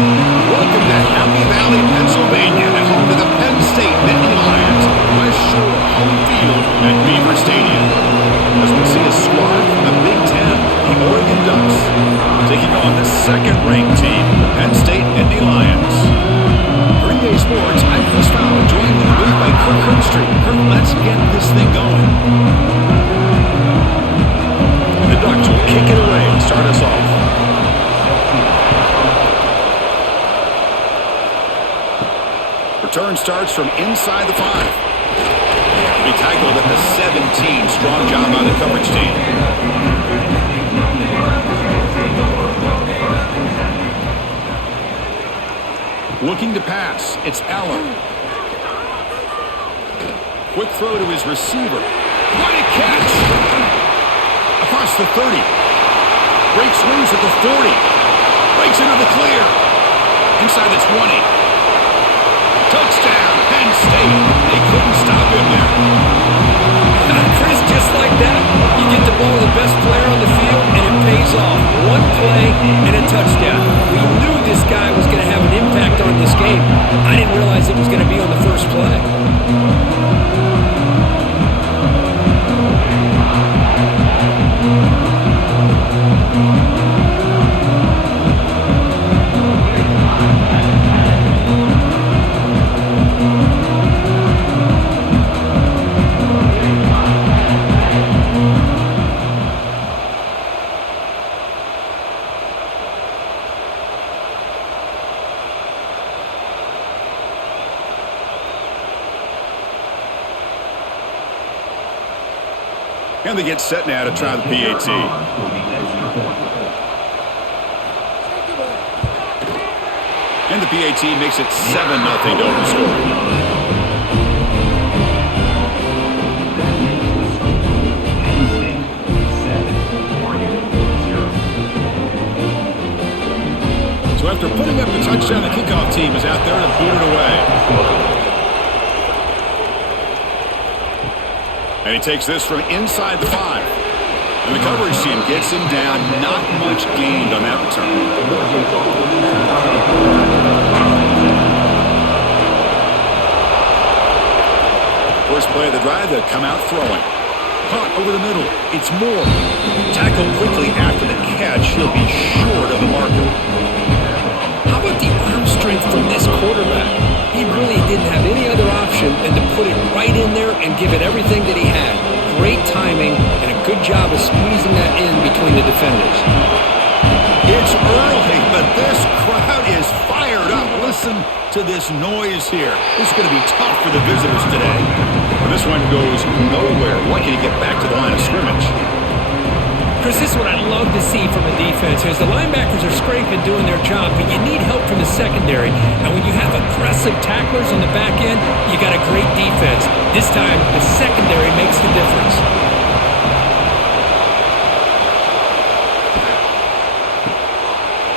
Welcome to Happy Valley, Pennsylvania, and home to the Penn State Nittany Lions, West Shore home field at Beaver Stadium. As we see a squad from the Big Ten, the Oregon Ducks, taking on the second-ranked team, the Penn State Nittany Lions. For EA Sports, I'm Chris Fowler, joined in the booth by Kirk Herbstreit. Kirk, let's get this thing going. And the Ducks will kick it away and start us off. Return starts from inside the 5. He tackled at the 17. Strong job by the coverage team. Looking to pass. It's Allen. Quick throw to his receiver. What a catch! Across the 30. Breaks loose at the 40. Breaks into the clear. Inside the 20. Touchdown, Penn State. They couldn't stop him there. Chris, just like that, you get the ball to the best player on the field, and it pays off. One play and a touchdown. We knew this guy was going to have an impact on this game. I didn't realize it was going to be on the first play. And they get set now to try the PAT. And the PAT makes it 7-0 to open score. So after putting up the touchdown, the kickoff team is out there to boot it away. And he takes this from inside the 5. And the coverage team gets him down. Not much gained on that return. First play of the drive, they come out throwing. Caught over the middle. It's Moore. Tackled quickly after the catch. He'll be short of the marker. How about the arm strength from this quarterback? He really didn't have any other option than to put it right in there and give it everything that he had. Great timing and a good job of squeezing that in between the defenders. It's early, but this crowd is fired up. Listen to this noise here. This is going to be tough for the visitors today. But this one goes nowhere. Lucky to get back to the line of scrimmage. Chris, this is what I love to see from a defense. As the linebackers are scraping, doing their job, but you need help from the secondary. And when you have aggressive tacklers on the back end, you got a great defense. This time, the secondary makes the difference.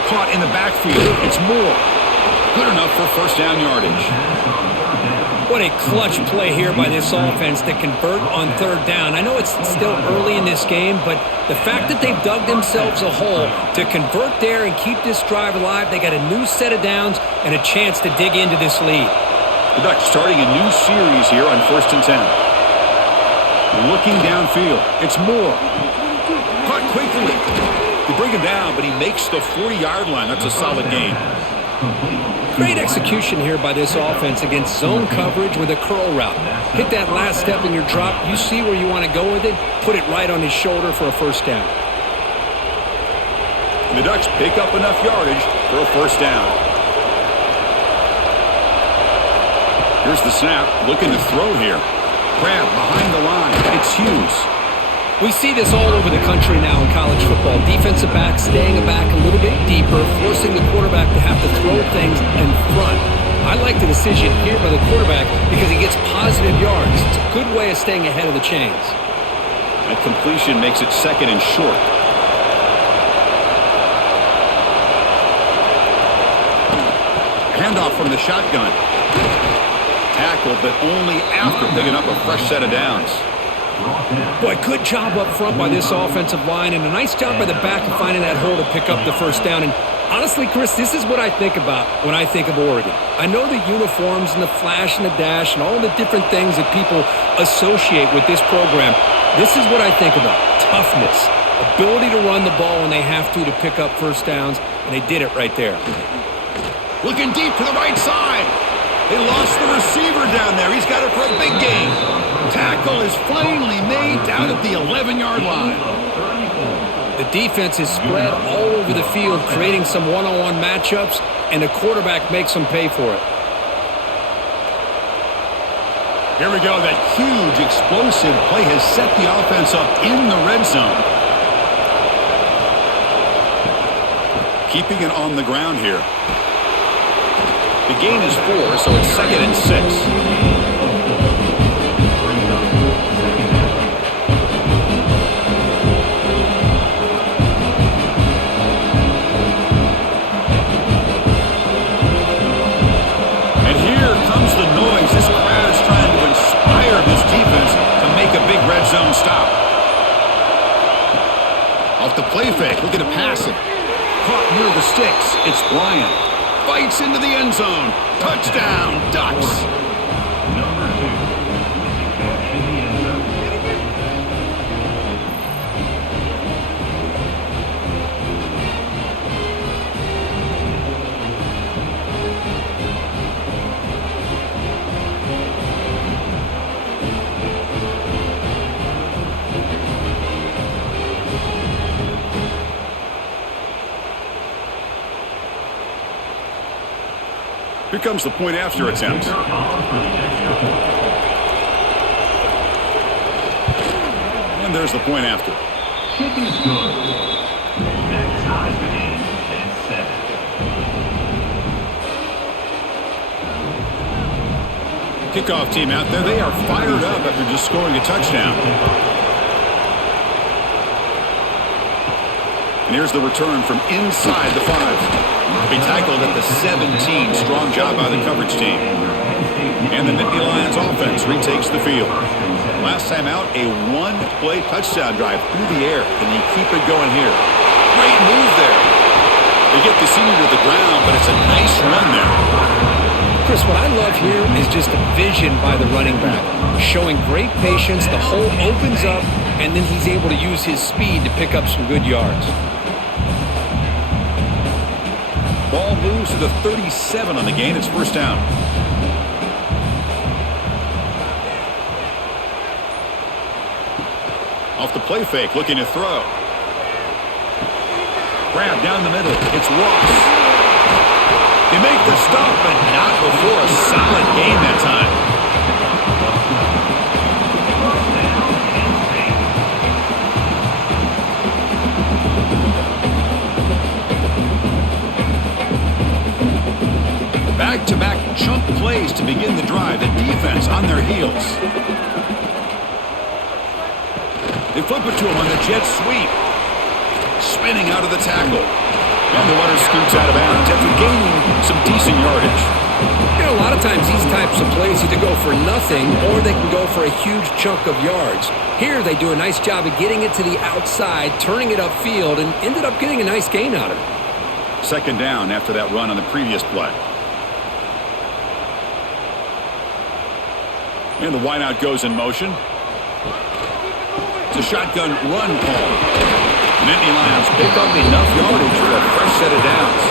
Caught in the backfield. It's Moore. Good enough for first down yardage. What a clutch play here by this offense to convert on third down. I know it's still early in this game, but the fact that they've dug themselves a hole to convert there and keep this drive alive, they got a new set of downs and a chance to dig into this lead. The Ducks starting a new series here on 1st and 10. Looking downfield. It's Moore. Caught quickly. They bring him down, but he makes the 40-yard line. That's a solid gain. Great execution here by this offense against zone coverage with a curl route. Hit that last step in your drop. You see where you want to go with it. Put it right on his shoulder for a first down. And the Ducks pick up enough yardage for a first down. Here's the snap. Looking to throw here. Grab behind the line. It's Hughes. We see this all over the country now in college football. Defensive backs staying back a little bit deeper, forcing the quarterback to have to throw things in front. I like the decision here by the quarterback because he gets positive yards. It's a good way of staying ahead of the chains. That completion makes it 2nd and short. Handoff from the shotgun. Tackle, but only after picking up a fresh set of downs. Boy, good job up front by this offensive line, and a nice job by the back of finding that hole to pick up the first down. And Honestly, Chris, this is what I think about when I think of Oregon. I know the uniforms and the flash and the dash and all the different things that people associate with this program. This is what I think about. Toughness, ability to run the ball when they have to pick up first downs, and they did it right there. Looking deep to the right side. They lost the receiver down there. He's got it for a big gain. Tackle is finally made down at the 11-yard line. The defense is spread all over the field, creating some one-on-one matchups, and the quarterback makes them pay for it. Here we go. That huge explosive play has set the offense up in the red zone. Keeping it on the ground here. The gain is 4, so it's 2nd and 6. Zone stop. Off the play fake, looking to pass it. Caught near the sticks. It's Bryant. Fights into the end zone. Touchdown, Ducks. Here comes the point after attempt. And there's the point after. Kick is good. That ties the game at 7. Kickoff team out there. They are fired up after just scoring a touchdown. And here's the return from inside the 5. He tackled at the 17. Strong job by the coverage team. And the Nittany Lions offense retakes the field. Last time out, a one-play touchdown drive through the air. Can he keep it going here? Great move there. They get the senior to the ground, but it's a nice run there. Chris, what I love here is just the vision by the running back. Showing great patience, the hole opens up, and then he's able to use his speed to pick up some good yards. Ball moves to the 37 on the gain. It's first down. Off the play fake, looking to throw. Grab down the middle. It's Ross. They make the stop, but not before a solid gain that time. Back-to-back chunk plays to begin the drive. The defense on their heels. They flip it to him on the jet sweep. Spinning out of the tackle. And the runner scoots out of bounds after gaining some decent yardage. You know, a lot of times these types of plays either go for nothing or they can go for a huge chunk of yards. Here they do a nice job of getting it to the outside, turning it upfield, and ended up getting a nice gain out of it. Second down after that run on the previous play. And the wideout goes in motion. It's a shotgun run call. Nittany Lions pick up enough yardage for a fresh set of downs.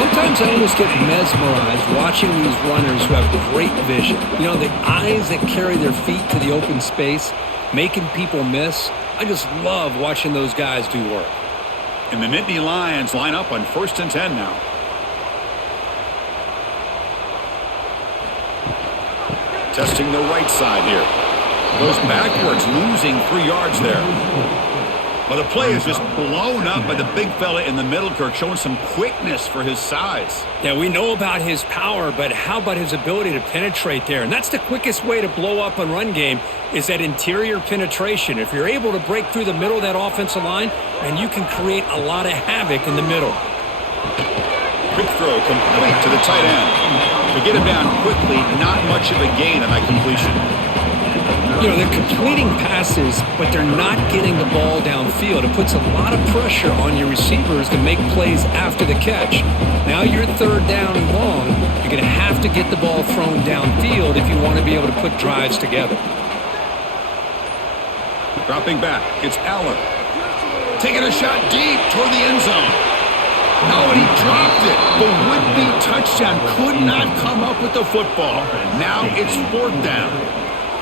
Sometimes I almost get mesmerized watching these runners who have great vision. You know, the eyes that carry their feet to the open space, making people miss. I just love watching those guys do work. And the Nittany Lions line up on 1st and 10 now. Testing the right side here. Goes backwards, losing 3 yards there. Well, the play is just blown up by the big fella in the middle, Kirk, showing some quickness for his size. Yeah, we know about his power, but how about his ability to penetrate there? And that's the quickest way to blow up a run game is that interior penetration. If you're able to break through the middle of that offensive line, and you can create a lot of havoc in the middle. Quick throw complete to the tight end. To get him down quickly, not much of a gain on that completion. They're completing passes, but they're not getting the ball downfield. It puts a lot of pressure on your receivers to make plays after the catch. Now you're third down and long. You're going to have to get the ball thrown downfield if you want to be able to put drives together. Dropping back, it's Allen. Taking a shot deep toward the end zone. No, and he dropped it. The would-be touchdown could not come up with the football. Now it's fourth down.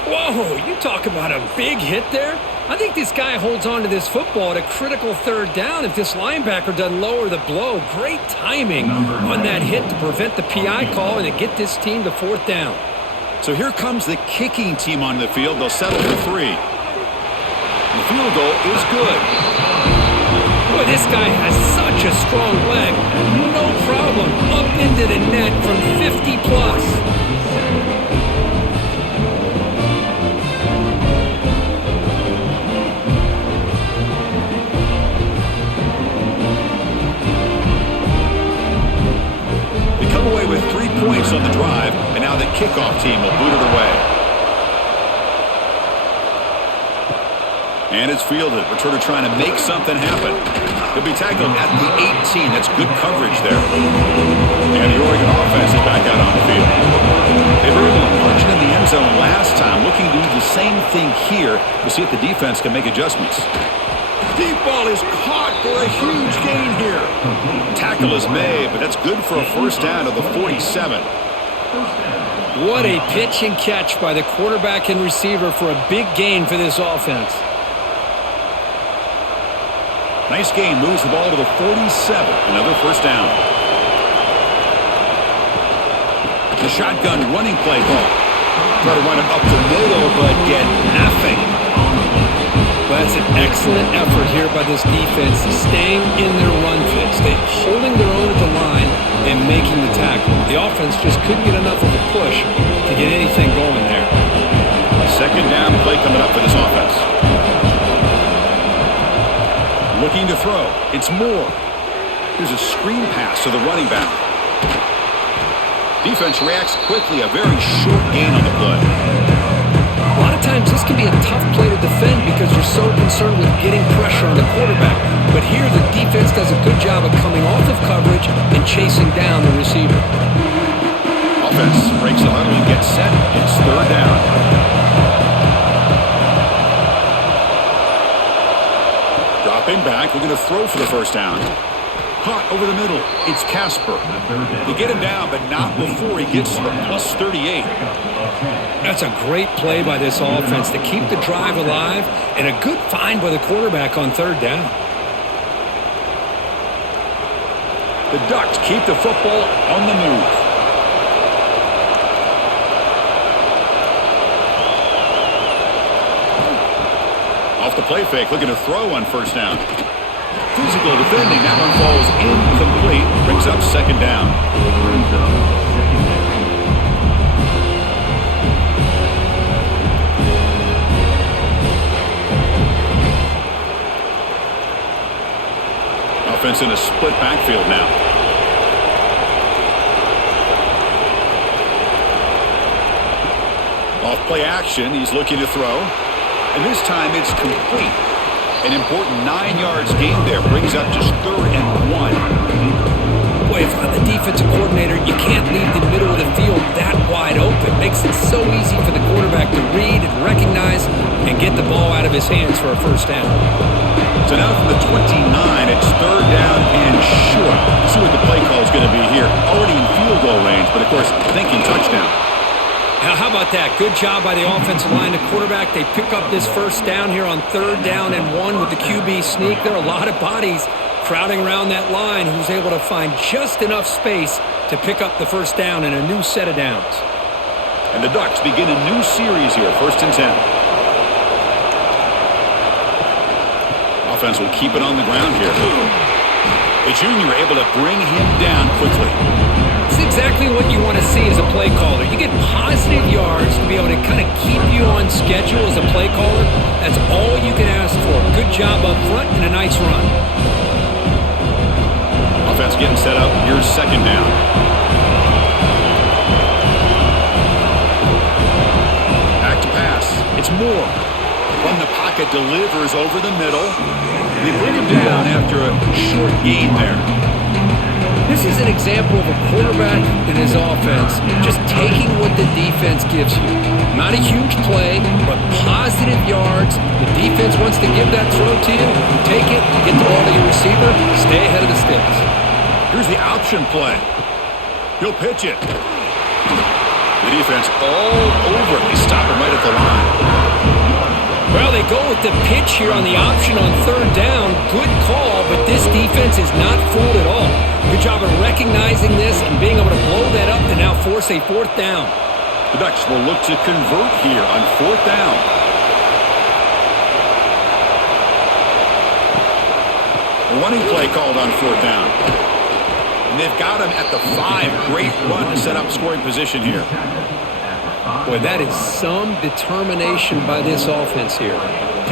Whoa, you talk about a big hit there? I think this guy holds on to this football at a critical third down if this linebacker doesn't lower the blow. Great timing on that hit to prevent the PI call and to get this team to fourth down. So here comes the kicking team on the field. They'll settle for 3. The field goal is good. Boy, this guy has such a strong leg. No problem. Up into the net from 50 plus. They come away with 3 points on the drive, and now the kickoff team will boot it away. And it's fielded. Returner trying to make something happen. He'll be tackled at the 18. That's good coverage there. And the Oregon offense is back out on the field. They were able to punch it in the end zone last time. Looking to do the same thing here to see if the defense can make adjustments. Deep ball is caught for a huge gain here. Tackle is made, but that's good for a first down to the 47. What a pitch and catch by the quarterback and receiver for a big gain for this offense. Nice gain, moves the ball to the 47. Another first down. The shotgun running play call. Try to run it up the middle, but get nothing. That's an excellent effort here by this defense, staying in their run fits. They're holding their own at the line and making the tackle. The offense just couldn't get enough of a push to get anything going there. Second down play coming up for this offense. Looking to throw. It's Moore. Here's a screen pass to the running back. Defense reacts quickly. A very short gain on the play. A lot of times this can be a tough play to defend because you're so concerned with getting pressure on the quarterback. But here the defense does a good job of coming off of coverage and chasing down the receiver. Offense breaks the huddle and gets set. It's third down. Dropping back, looking to throw for the first down. Caught over the middle. It's Casper. They get him down, but not before he gets to the plus 38. That's a great play by this offense to keep the drive alive and a good find by the quarterback on third down. The Ducks keep the football on the move. Off the play fake, looking to throw on first down. Physical defending, that one falls incomplete, brings up second down. Offense in a split backfield now. Off play action, he's looking to throw. And this time it's complete. An important 9 yards gain there. Brings up just 3rd and 1. Boy, if I'm the defensive coordinator, you can't leave the middle of the field that wide open. Makes it so easy for the quarterback to read and recognize and get the ball out of his hands for a first down. So now from the 29, it's 3rd down and short. Let's see what the play call is going to be here. Already in field goal range, but of course, thinking touchdown. Now, how about that? Good job by the offensive line. The quarterback, they pick up this first down here on 3rd down and 1 with the QB sneak. There are a lot of bodies crowding around that line who's able to find just enough space to pick up the first down in a new set of downs. And the Ducks begin a new series here, 1st and 10. Offense will keep it on the ground here. The junior able to bring him down quickly. It's exactly what you want to see as a play caller. You get positive yards to be able to kind of keep you on schedule as a play caller. That's all you can ask for. Good job up front and a nice run. Offense getting set up. Here's 2nd down. Back to pass. It's Moore. From the pocket, delivers over the middle. They bring him down after a short gain there. This is an example of a quarterback and his offense just taking what the defense gives you. Not a huge play, but positive yards. The defense wants to give that throw to you. You take it, get the ball to your receiver, stay ahead of the sticks. Here's the option play. He'll pitch it. The defense all over. They stop him right at the line. Well, they go with the pitch here on the option on third down. Good call, but this defense is not fooled at all. Good job of recognizing this and being able to blow that up to now force a fourth down. The Ducks will look to convert here on fourth down. A running play called on fourth down. And they've got him at the 5. Great run to set up scoring position here. Boy, that is some determination by this offense here.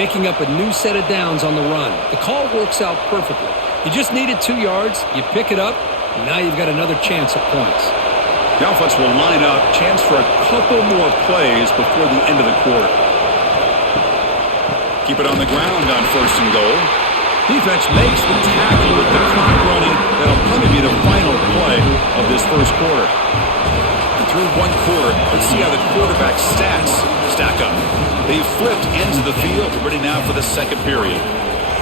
Picking up a new set of downs on the run. The call works out perfectly. You just needed 2 yards, you pick it up, and now you've got another chance at points. The offense will line up, chance for a couple more plays before the end of the quarter. Keep it on the ground on first and goal. Defense makes the tackle with the clock running. That'll probably be the final play of this first quarter. Through one quarter, let's see how the quarterback stats stack up. They've flipped ends of the field, ready now for the second period.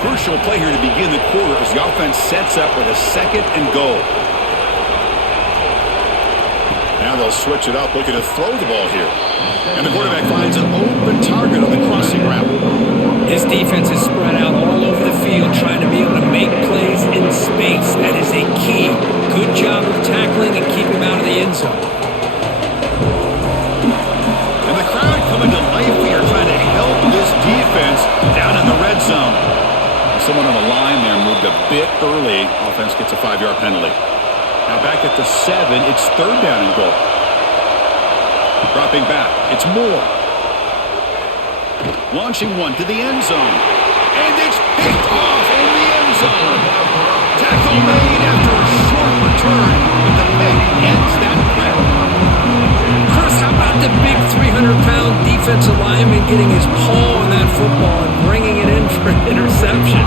Crucial play here to begin the quarter as the offense sets up with a second and goal. Now they'll switch it up, looking to throw the ball here. And the quarterback finds an open target on the crossing route. This defense is spread out all over the field, trying to be able to make plays in space. That is a key. Good job of tackling and keep him out of the end zone. And the crowd coming to life here, trying to help this defense down in the red zone. Someone on the line there moved a bit early. Offense gets a 5-yard penalty. Now back at the 7, it's third down and goal. Dropping back, it's Moore. Launching one to the end zone. And it's picked off in the end zone. Tackle made after a short return. But the pick ends that play. How about the big 300-pound defensive lineman getting his paw on that football and bringing it in for an interception?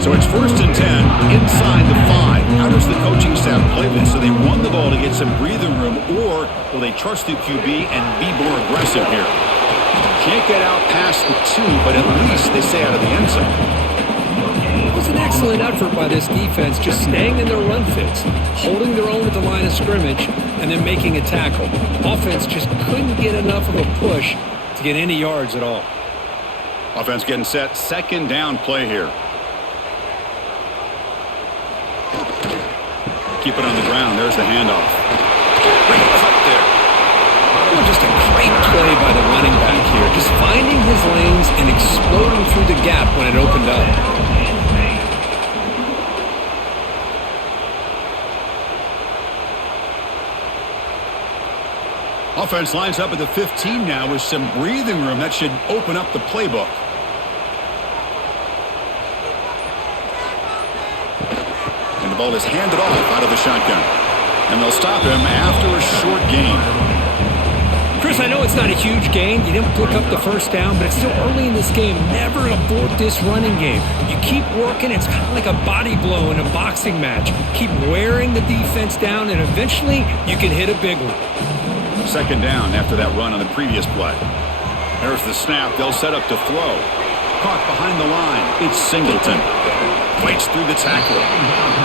So it's first and 10 inside the 5. How does the coaching staff play this? So they run the ball to get some breathing room, or will they trust the QB and be more aggressive here? Can't get out past the 2, but at least they stay out of the end zone. It was an excellent effort by this defense, just staying in their run fits, holding their own at the line of scrimmage, and then making a tackle. Offense just couldn't get enough of a push to get any yards at all. Offense getting set. Second down play here. Keep it on the ground. There's the handoff. Great cut there. Oh, just a great play by the running back here. Just finding his lanes and exploding through the gap when it opened up. Offense lines up at the 15 now with some breathing room. That should open up the playbook. And the ball is handed off out of the shotgun. And they'll stop him after a short gain. Chris, I know it's not a huge gain. You didn't pick up the first down, but it's still early in this game. Never abort this running game. You keep working. It's kind of like a body blow in a boxing match. Keep wearing the defense down, and eventually you can hit a big one. Second down after that run on the previous play. There's the snap. They'll set up to throw. Caught behind the line. It's Singleton. Fights through the tackle.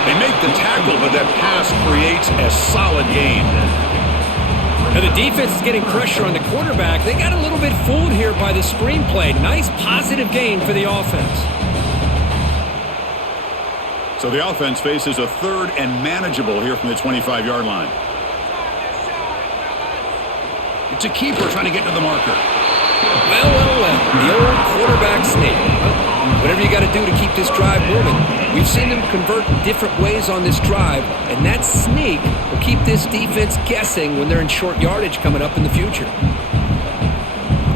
They make the tackle, but that pass creates a solid gain. Now the defense is getting pressure on the quarterback. They got a little bit fooled here by the screenplay. Nice positive gain for the offense. So the offense faces a third and manageable here from the 25-yard line. It's a keeper trying to get to the marker. Well. The old quarterback sneak. Whatever you got to do to keep this drive moving. We've seen them convert different ways on this drive, and that sneak will keep this defense guessing when they're in short yardage coming up in the future.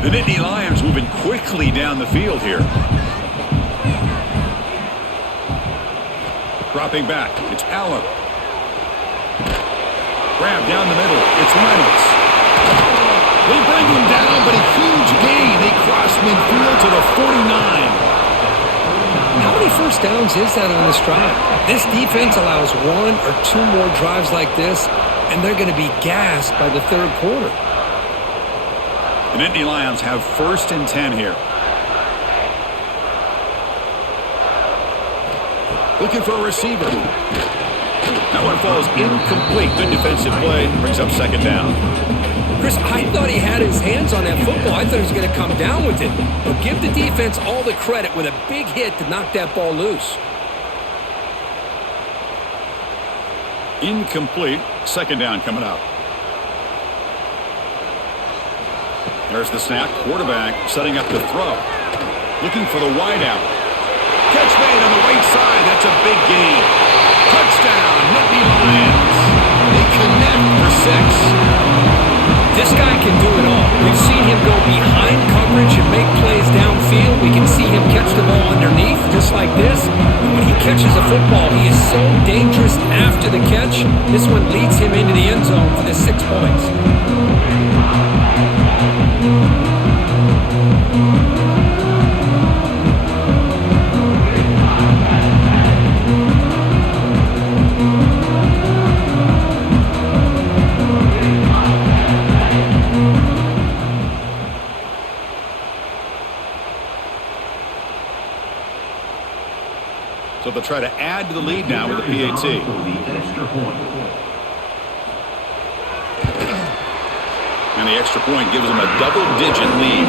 The Nittany Lions moving quickly down the field here. Dropping back. It's Allen. Grab down the middle. It's Reynolds. They bring him down, but a huge gain. They cross midfield to the 49. How many first downs is that on this drive? This defense allows 1 or 2 more drives like this, and they're going to be gassed by the third quarter. The Nittany Lions have 1st and 10 here. Looking for a receiver. That one falls incomplete. Good defensive play. Brings up 2nd down. Chris, I thought he had his hands on that football. I thought he was going to come down with it. But give the defense all the credit with a big hit to knock that ball loose. Incomplete. 2nd down coming up. There's the snap. Quarterback setting up the throw. Looking for the wideout. Catch made on the right side. That's a big gain. Touchdown, Nittany Lions. They connect for 6. This guy can do it all. We've seen him go behind coverage and make plays downfield. We can see him catch the ball underneath, just like this. And when he catches a football, he is so dangerous after the catch. This one leads him into the end zone for the 6 points. So they'll try to add to the lead now with a PAT. And the extra point gives them a double-digit lead.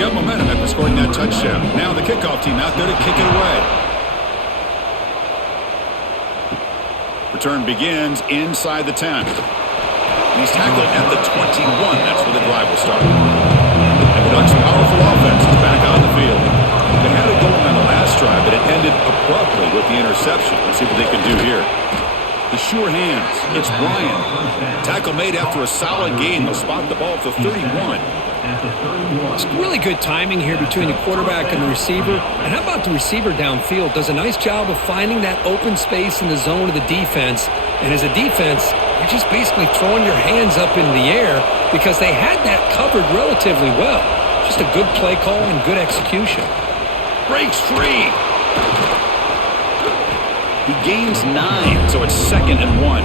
Got momentum after scoring that touchdown. Now the kickoff team out there to kick it away. Return begins inside the 10. He's tackled at the 21. That's where the drive will start. And the Ducks' powerful offense is back on the field. They had it going on the last drive, but it ended abruptly with the interception. Let's see what they can do here. The sure hands. It's Bryant. Tackle made after a solid gain. They'll spot the ball at the 31. It's really good timing here between the quarterback and the receiver. And how about the receiver downfield? Does a nice job of finding that open space in the zone of the defense. And as a defense, you're just basically throwing your hands up in the air because they had that covered relatively well. Just a good play call and good execution. Breaks free. He gains 9, so it's 2nd and 1.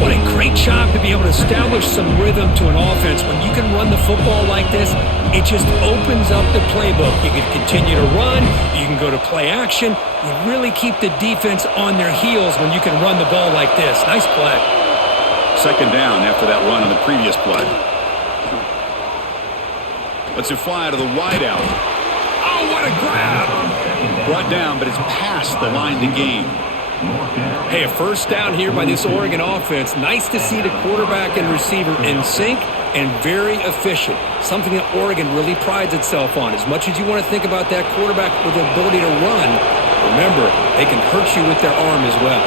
What a great job to be able to establish some rhythm to an offense. When you can run the football like this, it just opens up the playbook. You can continue to run. You can go to play action. You really keep the defense on their heels when you can run the ball like this. Nice play. 2nd down after that run on the previous play. Let's it fly to the wideout. Oh, what a grab! Brought down, but it's past the line to gain. Hey, a first down here by this Oregon offense. Nice to see the quarterback and receiver in sync and very efficient. Something that Oregon really prides itself on. As much as you want to think about that quarterback with the ability to run, remember, they can hurt you with their arm as well.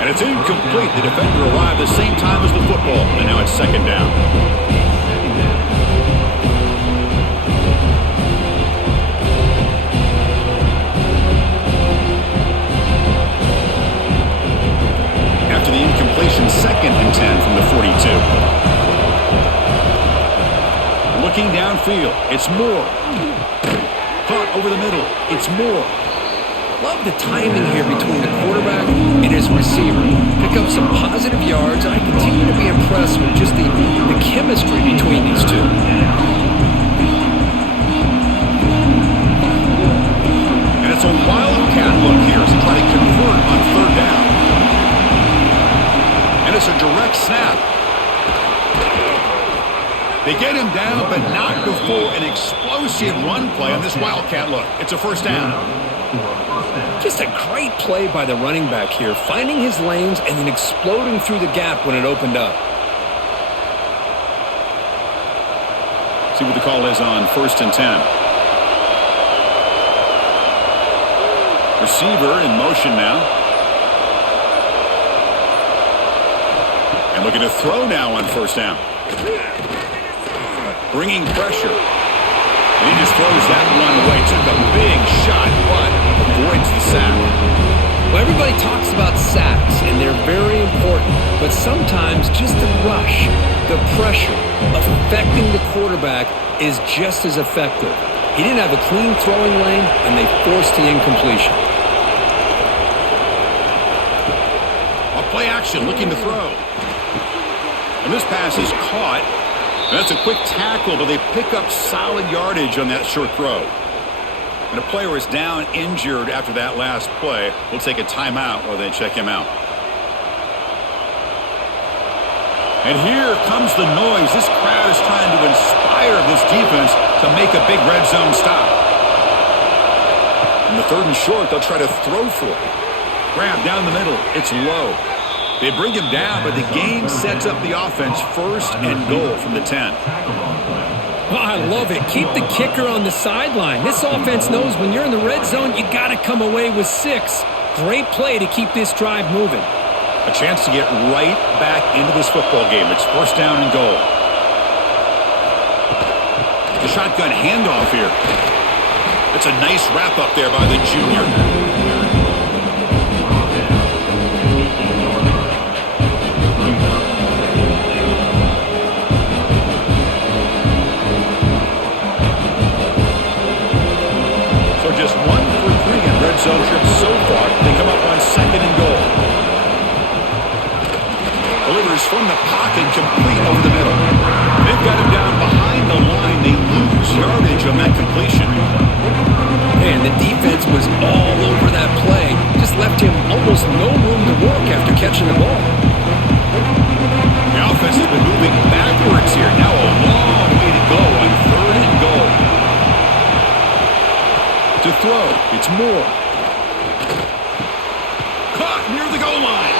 And it's incomplete. The defender arrived the same time as the football, and now it's 2nd down. After the incompletion, 2nd and 10 from the 42. Looking downfield, it's Moore. Caught over the middle, it's Moore. Love the timing here between the quarterback and his receiver. Pick up some positive yards, and I continue to be impressed with just the chemistry between these two. And it's a wildcat look here as they try to convert on 3rd down. And it's a direct snap. They get him down, but not before an explosive run play on this wildcat look. It's a 1st down. Just a great play by the running back here, finding his lanes and then exploding through the gap when it opened up. See what the call is on 1st and 10. Receiver in motion now. Looking to throw now on first down. Bringing pressure. And he just throws that one away. Took a big shot, but avoids the sack. Well, everybody talks about sacks, and they're very important. But sometimes just the rush, the pressure, affecting the quarterback is just as effective. He didn't have a clean throwing lane, and they forced the incompletion. A play action, looking to throw. And this pass is caught. And that's a quick tackle, but they pick up solid yardage on that short throw. And a player is down injured after that last play. We'll take a timeout while they check him out. And here comes the noise. This crowd is trying to inspire this defense to make a big red zone stop. In the 3rd and short, they'll try to throw for it. Grab down the middle. It's low. They bring him down, but the game sets up the offense 1st and goal from the 10. Oh, I love it. Keep the kicker on the sideline. This offense knows when you're in the red zone, you got to come away with 6. Great play to keep this drive moving. A chance to get right back into this football game. It's 1st down and goal. The shotgun handoff here. That's a nice wrap up there by the junior. Just 1 for 3 in red zone trips so far. They come up on 2nd and goal. Delivers from the pocket, complete over the middle. They've got him down behind the line. They lose yardage on that completion. Man, the defense was all over that play. Just left him almost no room to work after catching the ball. The offense has been moving backwards here. Now a long way to go on 3rd and goal. To throw, it's Moore. Caught near the goal line.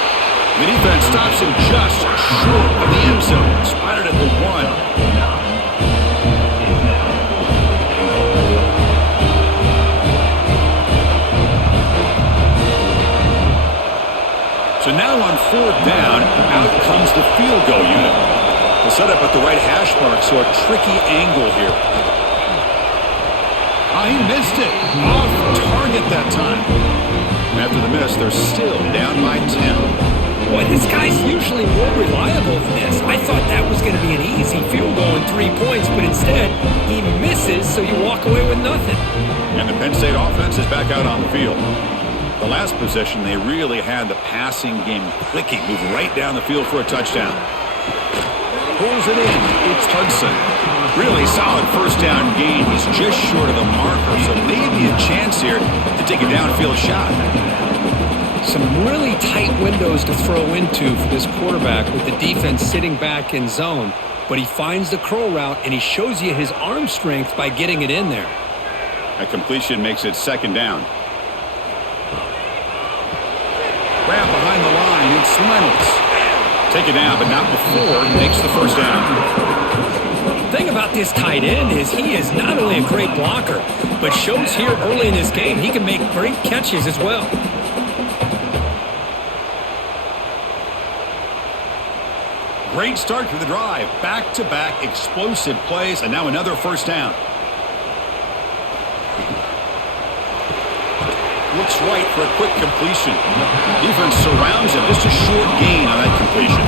The defense stops him just short of the end zone. Spotted at the 1. So now on 4th down, out comes the field goal unit. They'll set up at the right hash mark, so a tricky angle here. He missed it. Off target that time. After the miss, they're still down by 10. Boy, this guy's usually more reliable than this. I thought that was going to be an easy field goal and 3 points, but instead, he misses, so you walk away with nothing. And the Penn State offense is back out on the field. The last possession, they really had the passing game clicking. Move right down the field for a touchdown. Pulls it in. It's Hudson. Really solid 1st down gain. He's just short of the marker, so maybe a chance here to take a downfield shot. Some really tight windows to throw into for this quarterback with the defense sitting back in zone. But he finds the curl route, and he shows you his arm strength by getting it in there. A completion makes it 2nd down. Grab behind the line. It's Reynolds. Take it down, but not before he makes the 1st down. The thing about this tight end is he is not only a great blocker, but shows here early in this game he can make great catches as well. Great start to the drive. Back-to-back explosive plays, and now another 1st down. Looks right for a quick completion. Defense surrounds him. Just a short gain on that completion.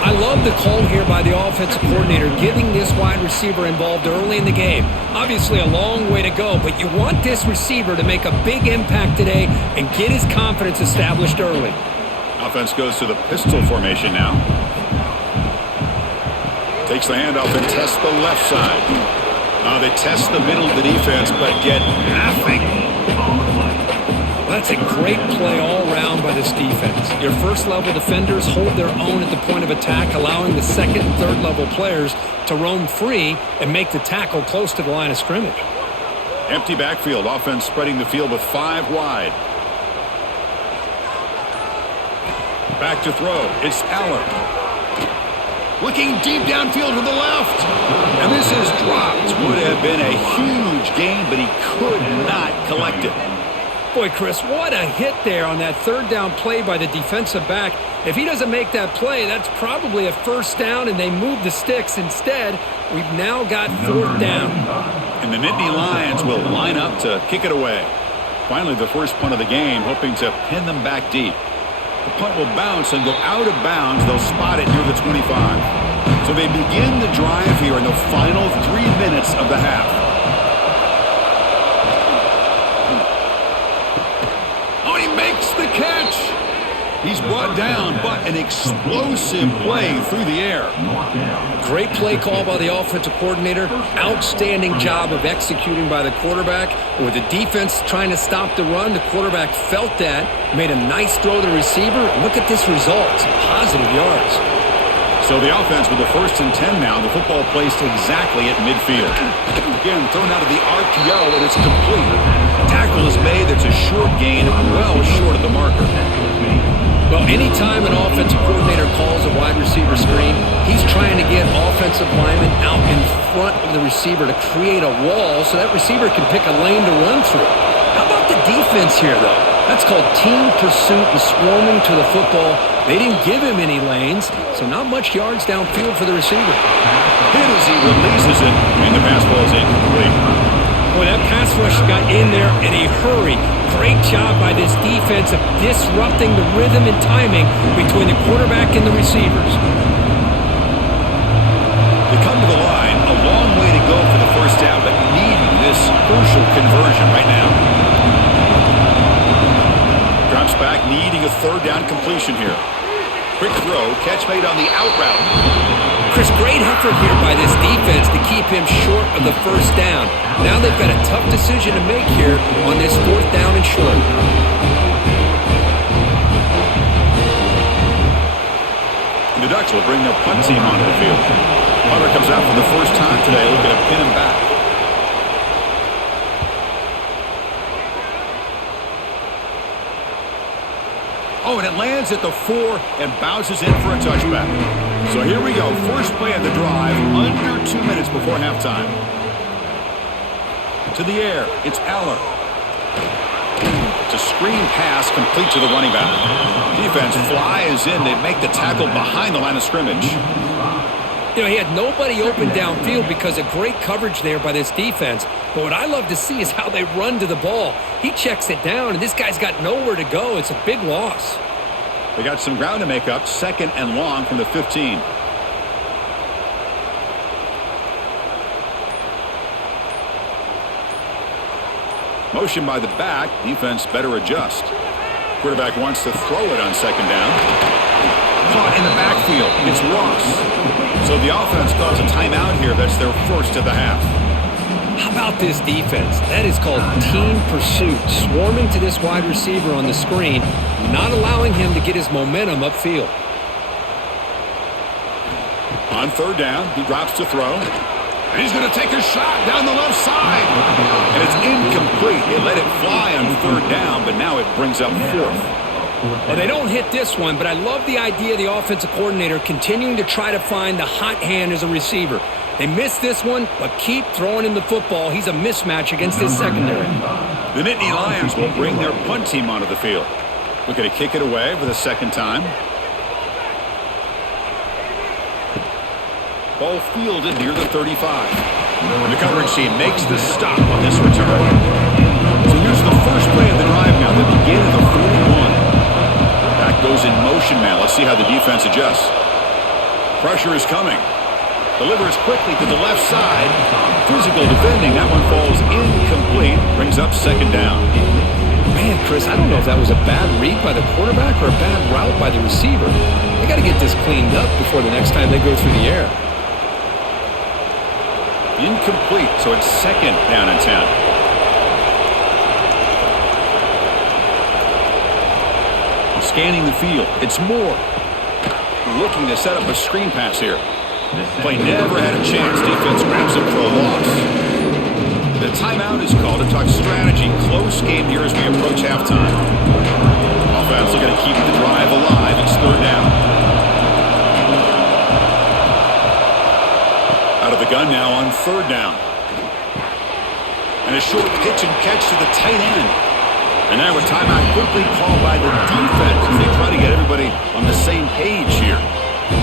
I love the call here by the offensive coordinator, getting this wide receiver involved early in the game. Obviously a long way to go, but you want this receiver to make a big impact today and get his confidence established early. Offense goes to the pistol formation now. Takes the handoff and tests the left side. They test the middle of the defense, but get nothing. That's a great play all around by this defense. Your first-level defenders hold their own at the point of attack, allowing the second and third-level players to roam free and make the tackle close to the line of scrimmage. Empty backfield. Offense spreading the field with 5 wide. Back to throw. It's Aller. Looking deep downfield to the left. And this is dropped. Would have been a huge gain, but he could not collect it. Boy, Chris, what a hit there on that third down play by the defensive back. If he doesn't make that play, that's probably a first down, and they move the sticks. Instead, we've now got fourth down. And the Nittany Lions will line up to kick it away. Finally, the first punt of the game, hoping to pin them back deep. The punt will bounce and go out of bounds. They'll spot it near the 25. So they begin the drive here in the final 3 minutes of the half. Oh, he makes the catch. He's brought down, but an explosive play through the air. Great play call by the offensive coordinator. Outstanding job of executing by the quarterback. With the defense trying to stop the run, the quarterback felt that, made a nice throw to the receiver. Look at this result. Some positive yards. So the offense with the 1st and 10 now. The football placed exactly at midfield. Again, thrown out of the RPO, and it's complete. Tackle is made. That's a short gain, well short of the marker. Well, anytime an offensive coordinator calls a wide receiver screen, he's trying to get offensive linemen out in front of the receiver to create a wall so that receiver can pick a lane to run through. How about the defense here, though? That's called team pursuit and swarming to the football. They didn't give him any lanes, so not much yards downfield for the receiver. Hit as he releases it, and the pass ball is incomplete. Boy, that pass rush got in there in a hurry. Great job by this defense of disrupting the rhythm and timing between the quarterback and the receivers. They come to the line, a long way to go for the first down, but needing this crucial conversion right now. Drops back, needing a third down completion here. Quick throw, catch made on the out route. Chris, great effort here by this defense to keep him short of the first down. Now they've got a tough decision to make here on this 4th down and short. And the Ducks will bring their punt team onto the field. Hunter comes out for the first time today, looking to pin him back. Oh, and it lands at the 4 and bounces in for a touchback. So here we go. First play of the drive, under 2 minutes before halftime. To the air, it's Aller. It's a screen pass complete to the running back. Defense flies in. They make the tackle behind the line of scrimmage. You know, he had nobody open downfield because of great coverage there by this defense. But what I love to see is how they run to the ball. He checks it down, and this guy's got nowhere to go. It's a big loss. They got some ground to make up. 2nd and long from the 15. Motion by the back. Defense better adjust. Quarterback wants to throw it on 2nd down. Caught in the backfield. It's Ross. So the offense calls a timeout here. That's their first of the half. How about this defense? That is called team pursuit. Swarming to this wide receiver on the screen, not allowing him to get his momentum upfield. On 3rd down, he drops to throw. And he's going to take a shot down the left side. And it's incomplete. They let it fly on 3rd down, but now it brings up 4th. Well, they don't hit this one, but I love the idea of the offensive coordinator continuing to try to find the hot hand as a receiver. They missed this one, but keep throwing him the football. He's a mismatch against his secondary. The Nittany Lions will bring their punt team onto the field. Looking to kick it away for the 2nd time. Ball fielded near the 35. And the coverage team makes the stop on this return. So here's the first play of the drive now. They begin at the 41. Back goes in motion now. Let's see how the defense adjusts. Pressure is coming. Delivers quickly to the left side. Physical defending. That one falls incomplete. Brings up 2nd down. Man, Chris, I don't know if that was a bad read by the quarterback or a bad route by the receiver. They got to get this cleaned up before the next time they go through the air. Incomplete, so it's 2nd down and 10. Scanning the field. It's Moore. Looking to set up a screen pass here. Play never had a chance. Defense grabs it for a loss. The timeout is called to talk strategy. Close game here as we approach halftime. Offense looking to keep the drive alive. It's 3rd down. Out of the gun now on 3rd down. And a short pitch and catch to the tight end. And now a timeout quickly called by the defense as they try to get everybody on the same page here.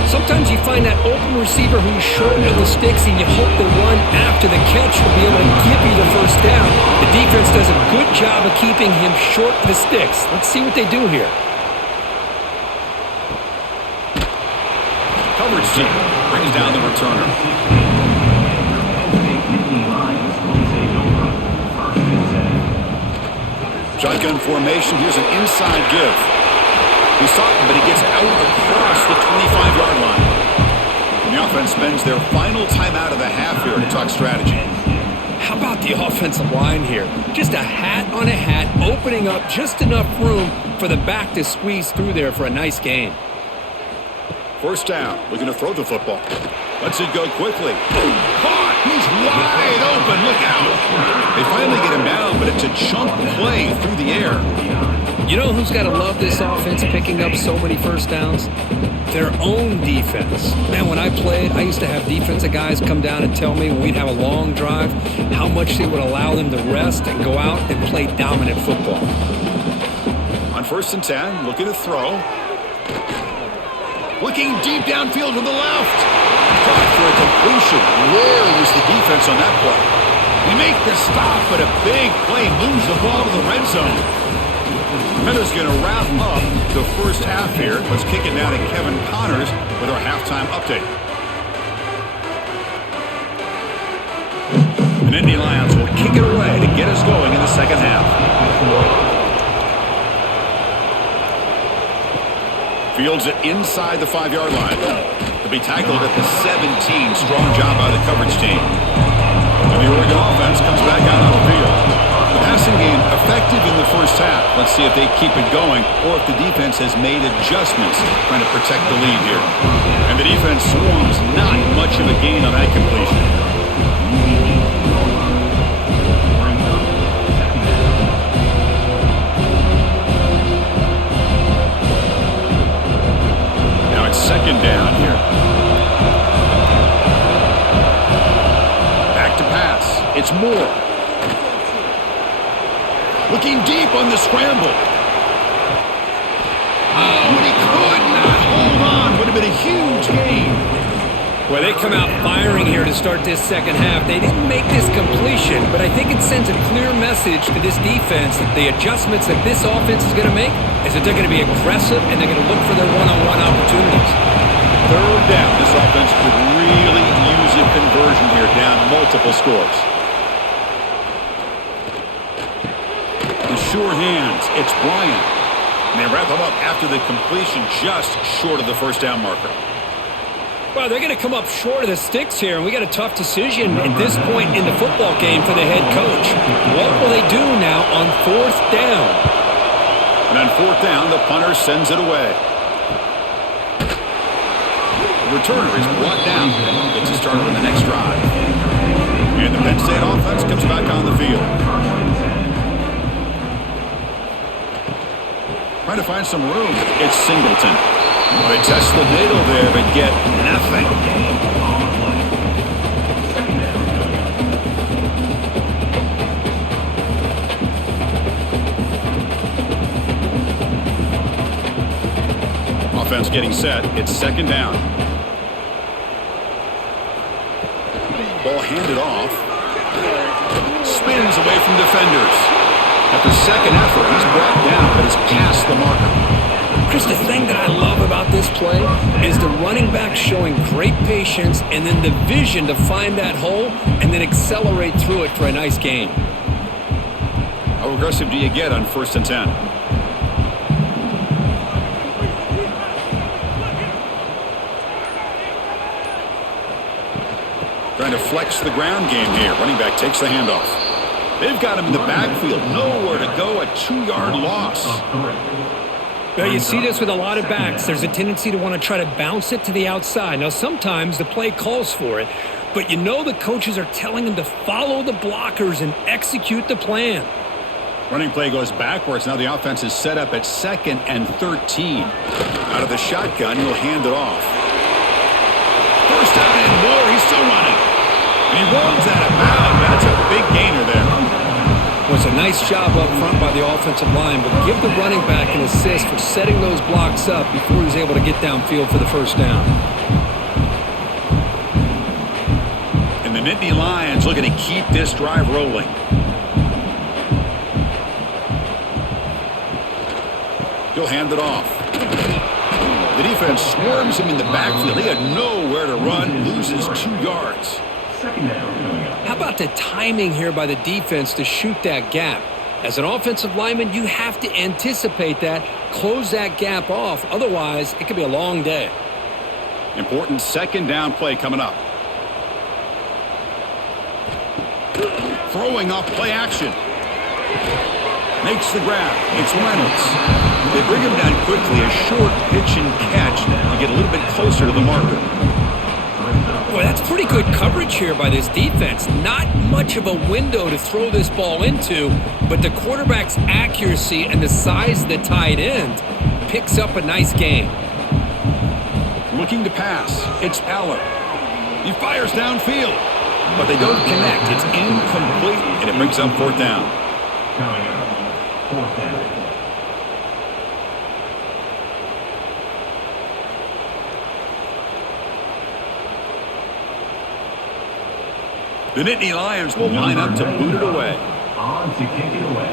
Sometimes you find that open receiver who's short of the sticks, and you hope the run after the catch will be able to give you the first down. The defense does a good job of keeping him short of the sticks. Let's see what they do here. Coverage team brings down the returner. Shotgun formation. Here's an inside give. He's talking, but he gets out across the 25-yard line. And the offense spends their final timeout of the half here to talk strategy. How about the offensive line here? Just a hat on a hat, opening up just enough room for the back to squeeze through there for a nice gain. First down, looking to throw the football. Lets it go quickly. Caught! He's wide open. Look out! They finally get him down, but it's a chunk play through the air. You know who's got to love this offense picking up so many first downs? Their own defense. Man, when I played, I used to have defensive guys come down and tell me when we'd have a long drive how much it would allow them to rest and go out and play dominant football. On 1st and 10, looking to throw. Looking deep downfield to the left. Caught for a completion. Where was the defense on that play? They make the stop, but a big play moves the ball to the red zone. Meadows going to wrap up the first half here. Let's kick it now to Kevin Connors with our halftime update. And Indy Lions will kick it away to get us going in the second half. Fields it inside the 5-yard line. To be tackled at the 17. Strong job by the coverage team. And the Oregon offense comes back out on the field. The passing game effective in the first half. Let's see if they keep it going or if the defense has made adjustments trying to protect the lead here. And the defense swarms not much of a gain on that completion. Now it's second down here. Back to pass. It's Moore. Looking deep on the scramble. Oh, and he could not hold on. Would have been a huge gain. Well, they come out firing here to start this second half. They didn't make this completion, but I think it sends a clear message to this defense that the adjustments that this offense is going to make is that they're going to be aggressive and they're going to look for their one-on-one opportunities. Third down. This offense could really use a conversion here, down multiple scores. Sure hands. It's Bryant. And they wrap him up after the completion just short of the first down marker. Well, they're going to come up short of the sticks here, and we got a tough decision at this point in the football game for the head coach. What will they do now on 4th down? And on 4th down, the punter sends it away. The returner is brought down. Gets a start on the next drive. And the Penn State offense comes back on the field. Trying to find some room. It's Singleton. Well, they test the middle there, but get nothing. Offense getting set. It's second down. Ball handed off. Spins away from defenders. After second effort, he's brought down, but he's past the marker. Chris, the thing that I love about this play is the running back showing great patience and then the vision to find that hole and then accelerate through it for a nice gain. How aggressive do you get on 1st and 10? Trying to flex the ground game here. Running back takes the handoff. They've got him in the backfield. Nowhere to go. A 2-yard loss. Well, you see this with a lot of backs. There's a tendency to want to try to bounce it to the outside. Now, sometimes the play calls for it, but you know the coaches are telling them to follow the blockers and execute the plan. Running play goes backwards. Now the offense is set up at 2nd and 13. Out of the shotgun, he'll hand it off. First down and more. He's still running. And he runs out of bounds. That's a big gainer there. Was a Nice job up front by the offensive line, but give the running back an assist for setting those blocks up before he was able to get downfield for the first down. And the Nittany Lions looking to keep this drive rolling. He'll hand it off. The defense swarms him in the backfield. He had nowhere to run, loses 2 yards. How about the timing here by the defense to shoot that gap? As an offensive lineman, you have to anticipate that, close that gap off. Otherwise, it could be a long day. Important second down play coming up. Throwing off play action. Makes the grab. It's Reynolds. They bring him down quickly, a short pitch and catch to get a little bit closer to the marker. Boy, that's pretty good coverage here by this defense. Not much of a window to throw this ball into, but the quarterback's accuracy and the size of the tight end picks up a nice gain. Looking to pass. It's Aller. He fires downfield, but they don't connect. It's incomplete, and it brings up 4th down. Coming up, 4th down. The Nittany Lions will line up to boot it away. On to kick it away.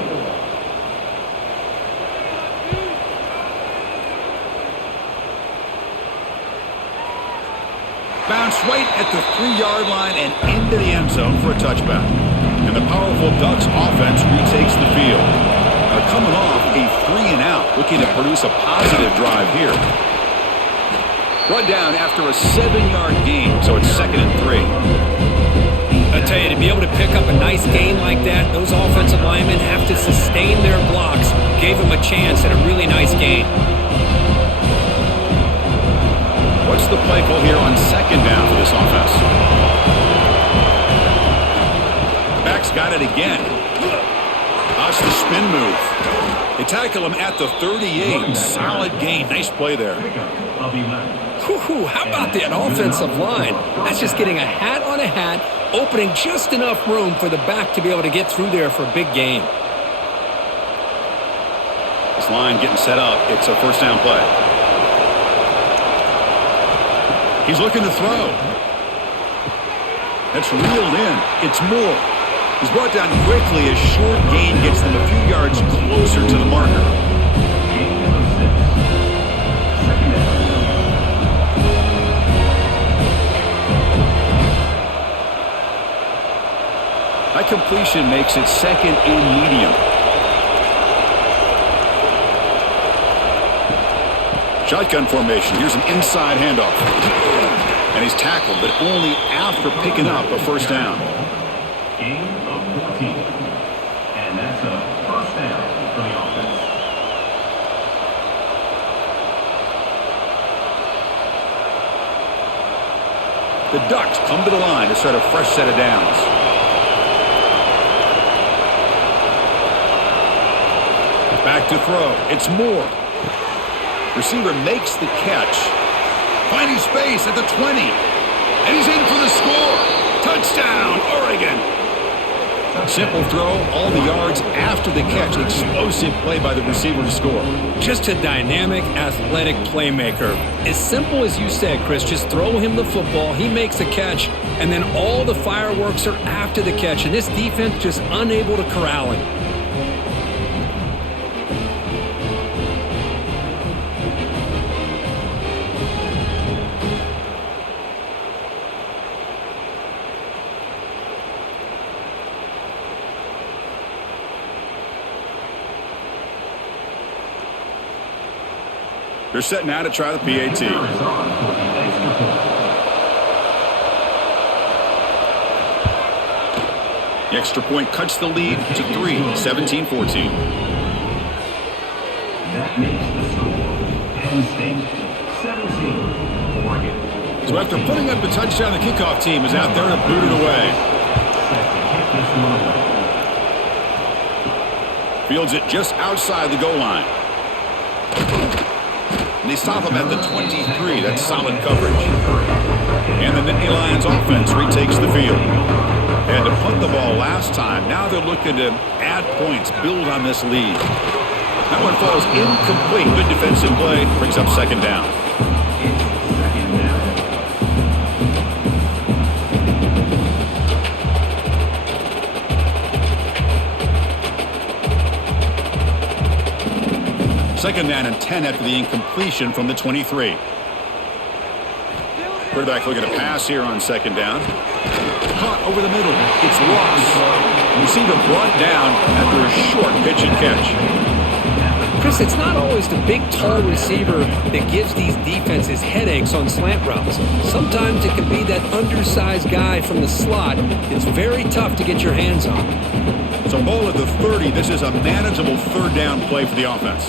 Bounce right at the 3-yard line and into the end zone for a touchback. And the powerful Ducks offense retakes the field. They're coming off a 3-and-out, looking to produce a positive drive here. Run down after a 7-yard gain, so it's 2nd and 3. I tell you, to be able to pick up a nice gain like that, those offensive linemen have to sustain their blocks. Gave them a chance at a really nice gain. What's the play call here on 2nd down for this offense? The back's got it again. That's the spin move. They tackle him at the 38. Solid gain. Nice play there. Whew, how about that offensive line? That's just getting a hat on a hat, opening just enough room for the back to be able to get through there for a big gain. This line getting set up. It's a 1st down play. He's looking to throw. That's reeled in. It's Moore. He's brought down quickly. A short gain gets them a few yards closer to the marker. That completion makes it 2nd and medium. Shotgun formation. Here's an inside handoff. And he's tackled, but only after picking up a 1st down. Gain of 14. And that's a 1st down for the offense. The Ducks come to the line to start a fresh set of downs. Back to throw. It's Moore. Receiver makes the catch. Finding space at the 20. And he's in for the score. Touchdown, Oregon. Simple throw, all the yards after the catch. Explosive play by the receiver to score. Just a dynamic, athletic playmaker. As simple as you said, Chris, just throw him the football, he makes a catch, and then all the fireworks are after the catch, and this defense just unable to corral him. They're setting out to try the PAT. The extra point cuts the lead to 3, 17-14. That makes the score Penn State 17, Oregon. So after putting up the touchdown, the kickoff team is out there to boot it away. Fields it just outside the goal line. And they stop him at the 23. That's solid coverage. And the Nittany Lions offense retakes the field. And to punt caught the ball last time. Now they're looking to add points, build on this lead. That one falls incomplete. Good defensive play. Brings up second down. Second down and 10 after the incompletion from the 23. Quarterback looking to pass here on second down. Caught over the middle. It's lost. Receiver brought down after a short pitch and catch. Chris, it's not always the big, tall receiver that gives these defenses headaches on slant routes. Sometimes it can be that undersized guy from the slot. It's very tough to get your hands on. So ball at the 30. This is a manageable third down play for the offense.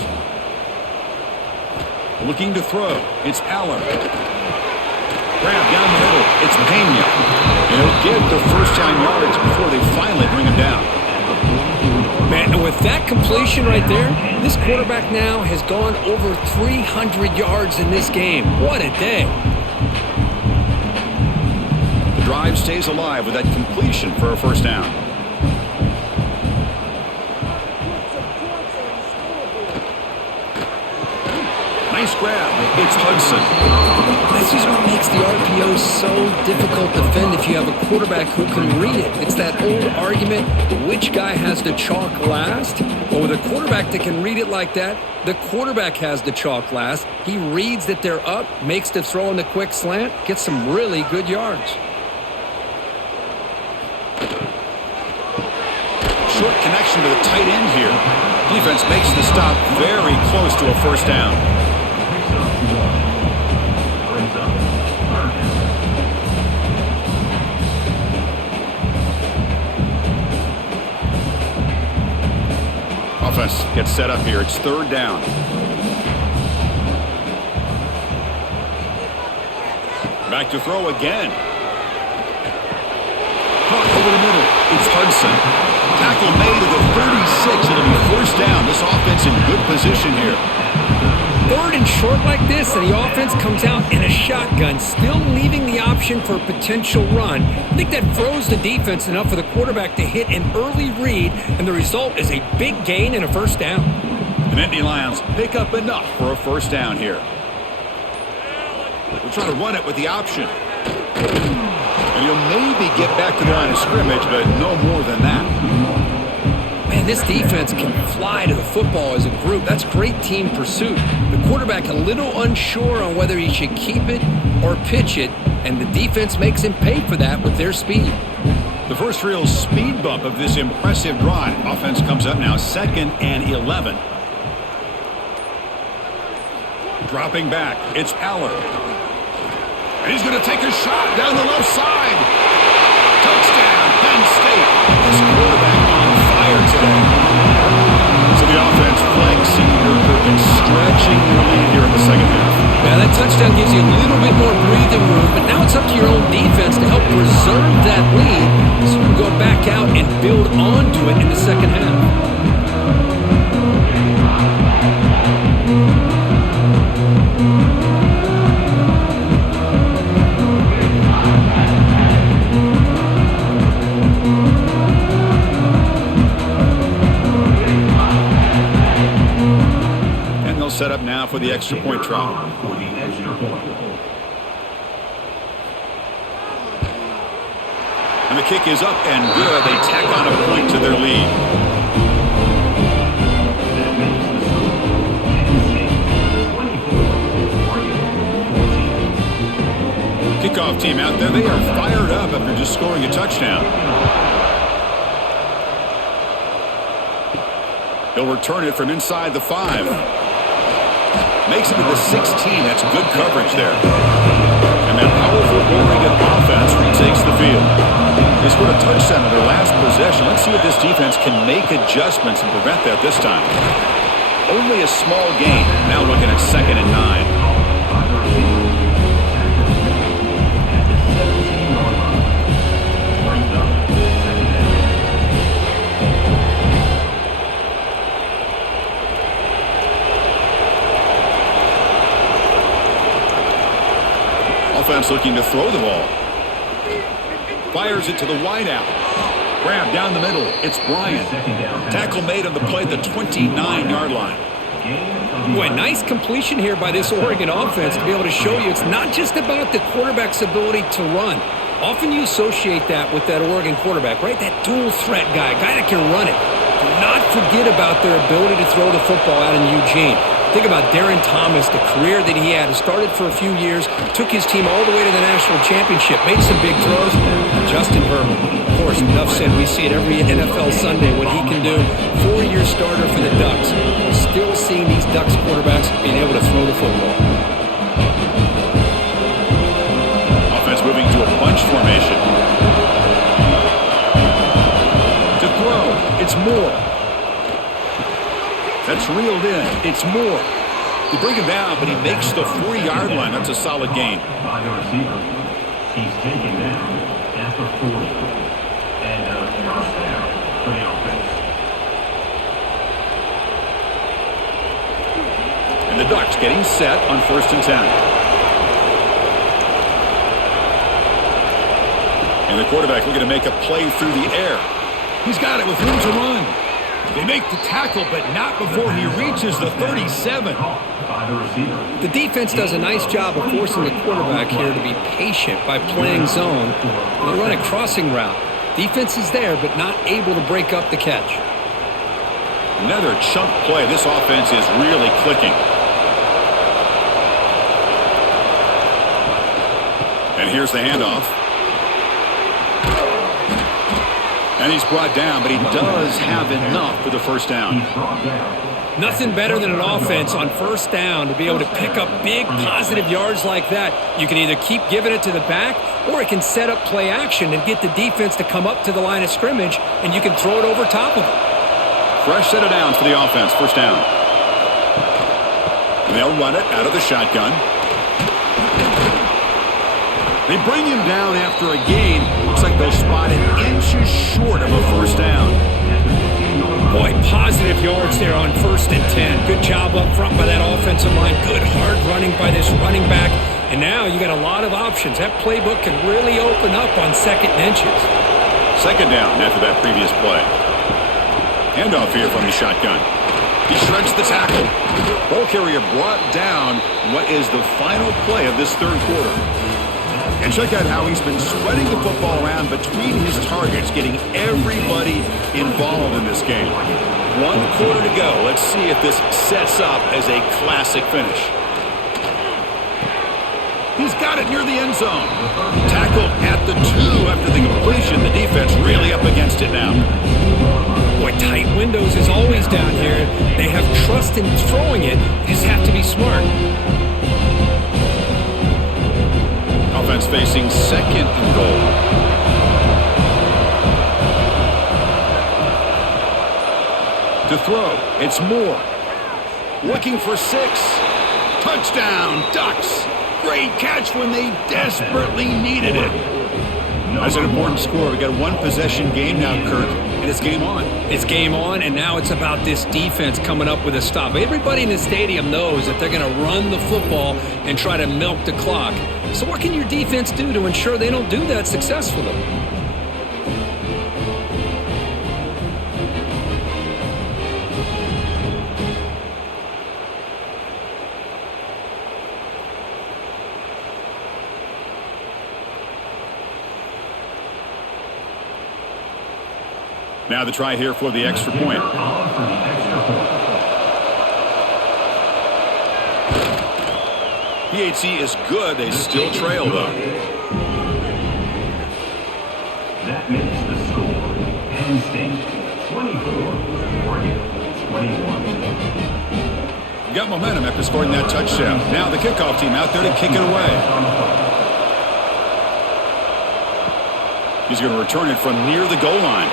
Looking to throw. It's Allen. Grab down the middle. It's Pena. And he'll get the first down yards before they finally bring him down. Man, and with that completion right there, this quarterback now has gone over 300 yards in this game. What a day. The drive stays alive with that completion for a first down. Nice grab. It's Hudson. This is what makes the RPO so difficult to defend if you have a quarterback who can read it. It's that old argument, which guy has the chalk last? Well, with a quarterback that can read it like that, the quarterback has the chalk last. He reads that they're up, makes the throw in the quick slant, gets some really good yards. Short connection to the tight end here. Defense makes the stop very close to a first down. Offense gets set up here. It's third down. Back to throw again. Caught over the middle. It's Hudson. Tackle made at the 36. It'll be first down. This offense in good position here. Third and short like this, and the offense comes out in a shotgun, still leaving the option for a potential run. I think that throws the defense enough for the quarterback to hit an early read, and the result is a big gain and a first down. The Nittany Lions pick up enough for a first down here. We'll try to run it with the option. And you'll maybe get back to the line of scrimmage, but no more than that. Man, this defense can fly to the football as a group. That's great team pursuit. The quarterback a little unsure on whether he should keep it or pitch it, and the defense makes him pay for that with their speed. The first real speed bump of this impressive drive. Offense comes up now, 2nd and 11. Dropping back, it's Aller. And he's going to take a shot down the left side. Touchdown, Penn State. This quarterback on fire today. So the offense flexing and stretching their lead here in the second half. Now that touchdown gives you a little bit more breathing room, but now it's up to your own defense to help preserve that lead so you can go back out and build onto it in the second half. Set up now for the extra point try. And the kick is up and good. They tack on a point to their lead. Kickoff team out there. They are fired up after just scoring a touchdown. He'll return it from inside the 5. Makes it to the 16. That's good coverage there. And that powerful Oregon offense retakes the field. They scored a touchdown on their last possession. Let's see if this defense can make adjustments and prevent that this time. Only a small gain. Now looking at 2nd and 9. Offense looking to throw the ball. Fires it to the wideout. Grab down the middle. It's Bryant. Tackle made on the play at the 29-yard line. Boy, nice completion here by this Oregon offense to be able to show you it's not just about the quarterback's ability to run. Often you associate that with that Oregon quarterback, right? That dual threat guy that can run it. Do not forget about their ability to throw the football out in Eugene. Think about Darren Thomas, the career that he had. He started for a few years, took his team all the way to the national championship, made some big throws. Justin Herbert, of course, enough said. We see it every NFL Sunday what he can do. 4-year starter for the Ducks. We're still seeing these Ducks quarterbacks being able to throw the football. Offense moving to a bunch formation. To throw, it's Moore. That's reeled in. It's Moore. They bring him down, but he makes the 40-yard line. That's a solid gain. By the receiver. He's taken down at the 40. And first down for the offense. And the Ducks getting set on 1st and 10. And the quarterback looking to make a play through the air. He's got it with room to run. They make the tackle, but not before he reaches the 37. The defense does a nice job of forcing the quarterback here to be patient by playing zone. They run a crossing route. Defense is there, but not able to break up the catch. Another chunk play. This offense is really clicking. And here's the handoff. And he's brought down, but he does have enough for the first down. Nothing better than an offense on 1st down to be able to pick up big positive yards like that. You can either keep giving it to the back, or it can set up play action and get the defense to come up to the line of scrimmage, and you can throw it over top of it. Fresh set of downs for the offense, 1st down. And they'll run it out of the shotgun. They bring him down after a gain. Looks like they'll spot it inches short of a 1st down. Boy, positive yards there on 1st and 10. Good job up front by that offensive line. Good hard running by this running back. And now you got a lot of options. That playbook can really open up on 2nd and inches. 2nd down after that previous play. Handoff here from the shotgun. He shreds the tackle. Ball carrier brought down. What is the final play of this 3rd quarter? And check out how he's been spreading the football around between his targets, getting everybody involved in this game. 1 quarter to go. Let's see if this sets up as a classic finish. He's got it near the end zone. Tackled at the 2 after the completion. The defense really up against it now. Boy, tight windows is always down here. They have trust in throwing it. You just have to be smart. Offense facing 2nd and goal. To throw, it's Moore. Looking for 6. Touchdown, Ducks. Great catch when they desperately needed it. That's an important score. We got a 1-possession game now, Kirk, and it's game on. It's game on, and now it's about this defense coming up with a stop. Everybody in the stadium knows that they're going to run the football and try to milk the clock. So what can your defense do to ensure they don't do that successfully? Now the try here for the extra point. PHC is good. They still trail, though. That makes the score. Penn State 24, Oregon 21. Got momentum after scoring that touchdown. Now the kickoff team out there to kick it away. He's going to return it from near the goal line.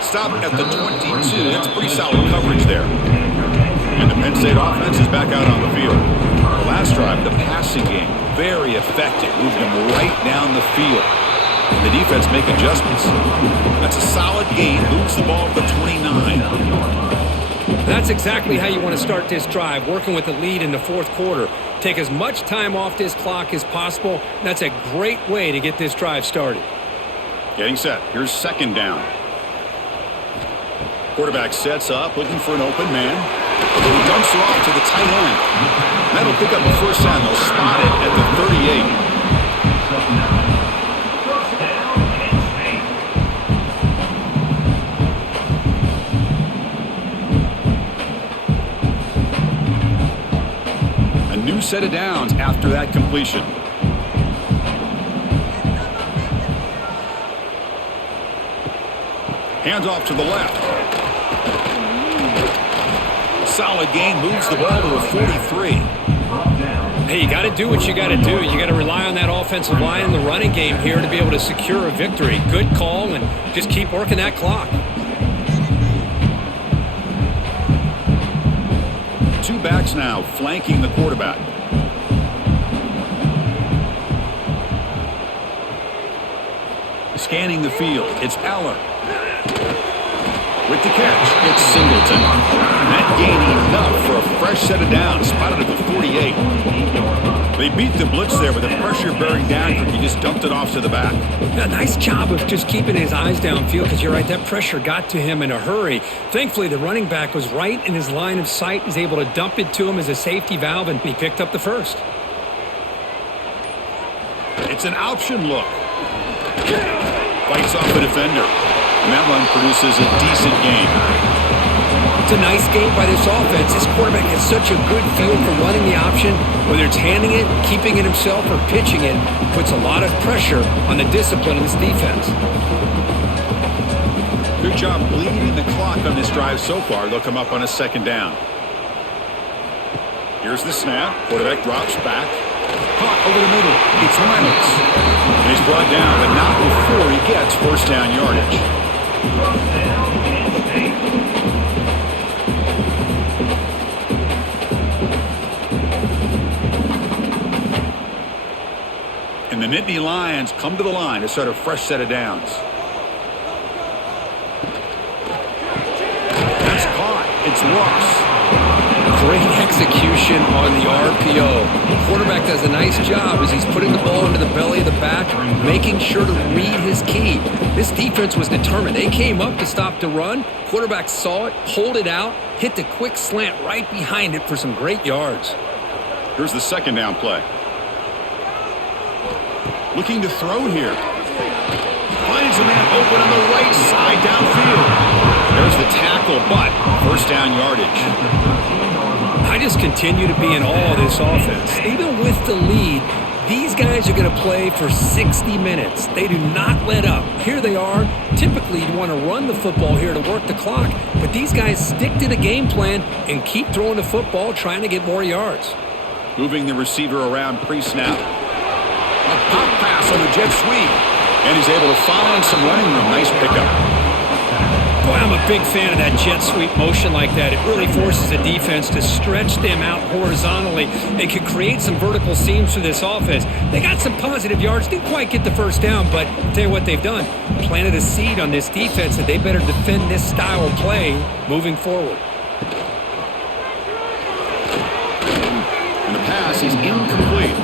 Stop at the 22. That's pretty solid coverage there. And the Penn State offense is back out on the field. The last drive, the passing game, very effective. Moved them right down the field. And the defense make adjustments. That's a solid gain. Moves the ball to the 29. That's exactly how you want to start this drive, working with the lead in the 4th quarter. Take as much time off this clock as possible. That's a great way to get this drive started. Getting set. Here's second down. Quarterback sets up, looking for an open man. He dumps it off to the tight end. That'll pick up a first down. They'll spot it at the 38. First down, Penn State. A new set of downs after that completion. Hands off to the left. Solid gain, moves the ball to a 43. Hey, you got to do what you got to do. You got to rely on that offensive line and the running game here to be able to secure a victory. Good call, and just keep working that clock. Two backs now flanking the quarterback. Scanning the field, it's Aller. With the catch, it's Singleton. That gain enough for a fresh set of downs, spotted at the 48. They beat the blitz there with the pressure bearing down. He just dumped it off to the back. A nice job of just keeping his eyes downfield, because you're right, that pressure got to him in a hurry. Thankfully, the running back was right in his line of sight. He's able to dump it to him as a safety valve, and he picked up the first. It's an option look. Fights off the defender. And that run produces a decent gain. It's a nice game by this offense. This quarterback has such a good feel for running the option. Whether it's handing it, keeping it himself, or pitching it, puts a lot of pressure on the discipline of this defense. Good job bleeding the clock on this drive so far. They'll come up on a second down. Here's the snap. Quarterback drops back. Caught over the middle. It's Reynolds. And he's brought down, but not before he gets first down yardage. And the Nittany Lions come to the line to start a fresh set of downs. That's caught. It's Ross. Great execution on the RPO. The quarterback does a nice job as he's putting the ball into the belly of the back, making sure to read his key. This defense was determined. They came up to stop the run. Quarterback saw it, pulled it out, hit the quick slant right behind it for some great yards. Here's the second down play. Looking to throw here. Finds a man open on the right side downfield. There's the tackle, but first down yardage. I just continue to be in awe of this offense. Even with the lead, these guys are going to play for 60 minutes. They do not let up. Here they are. Typically, you want to run the football here to work the clock, but these guys stick to the game plan and keep throwing the football, trying to get more yards. Moving the receiver around pre-snap. A pop pass on the jet sweep. And he's able to find some running room. Nice pickup. Boy, I'm a big fan of that jet sweep motion like that. It really forces the defense to stretch them out horizontally. It could create some vertical seams for this offense. They got some positive yards. Didn't quite get the first down, but I'll tell you what they've done. Planted a seed on this defense that they better defend this style of play moving forward. And the pass is incomplete.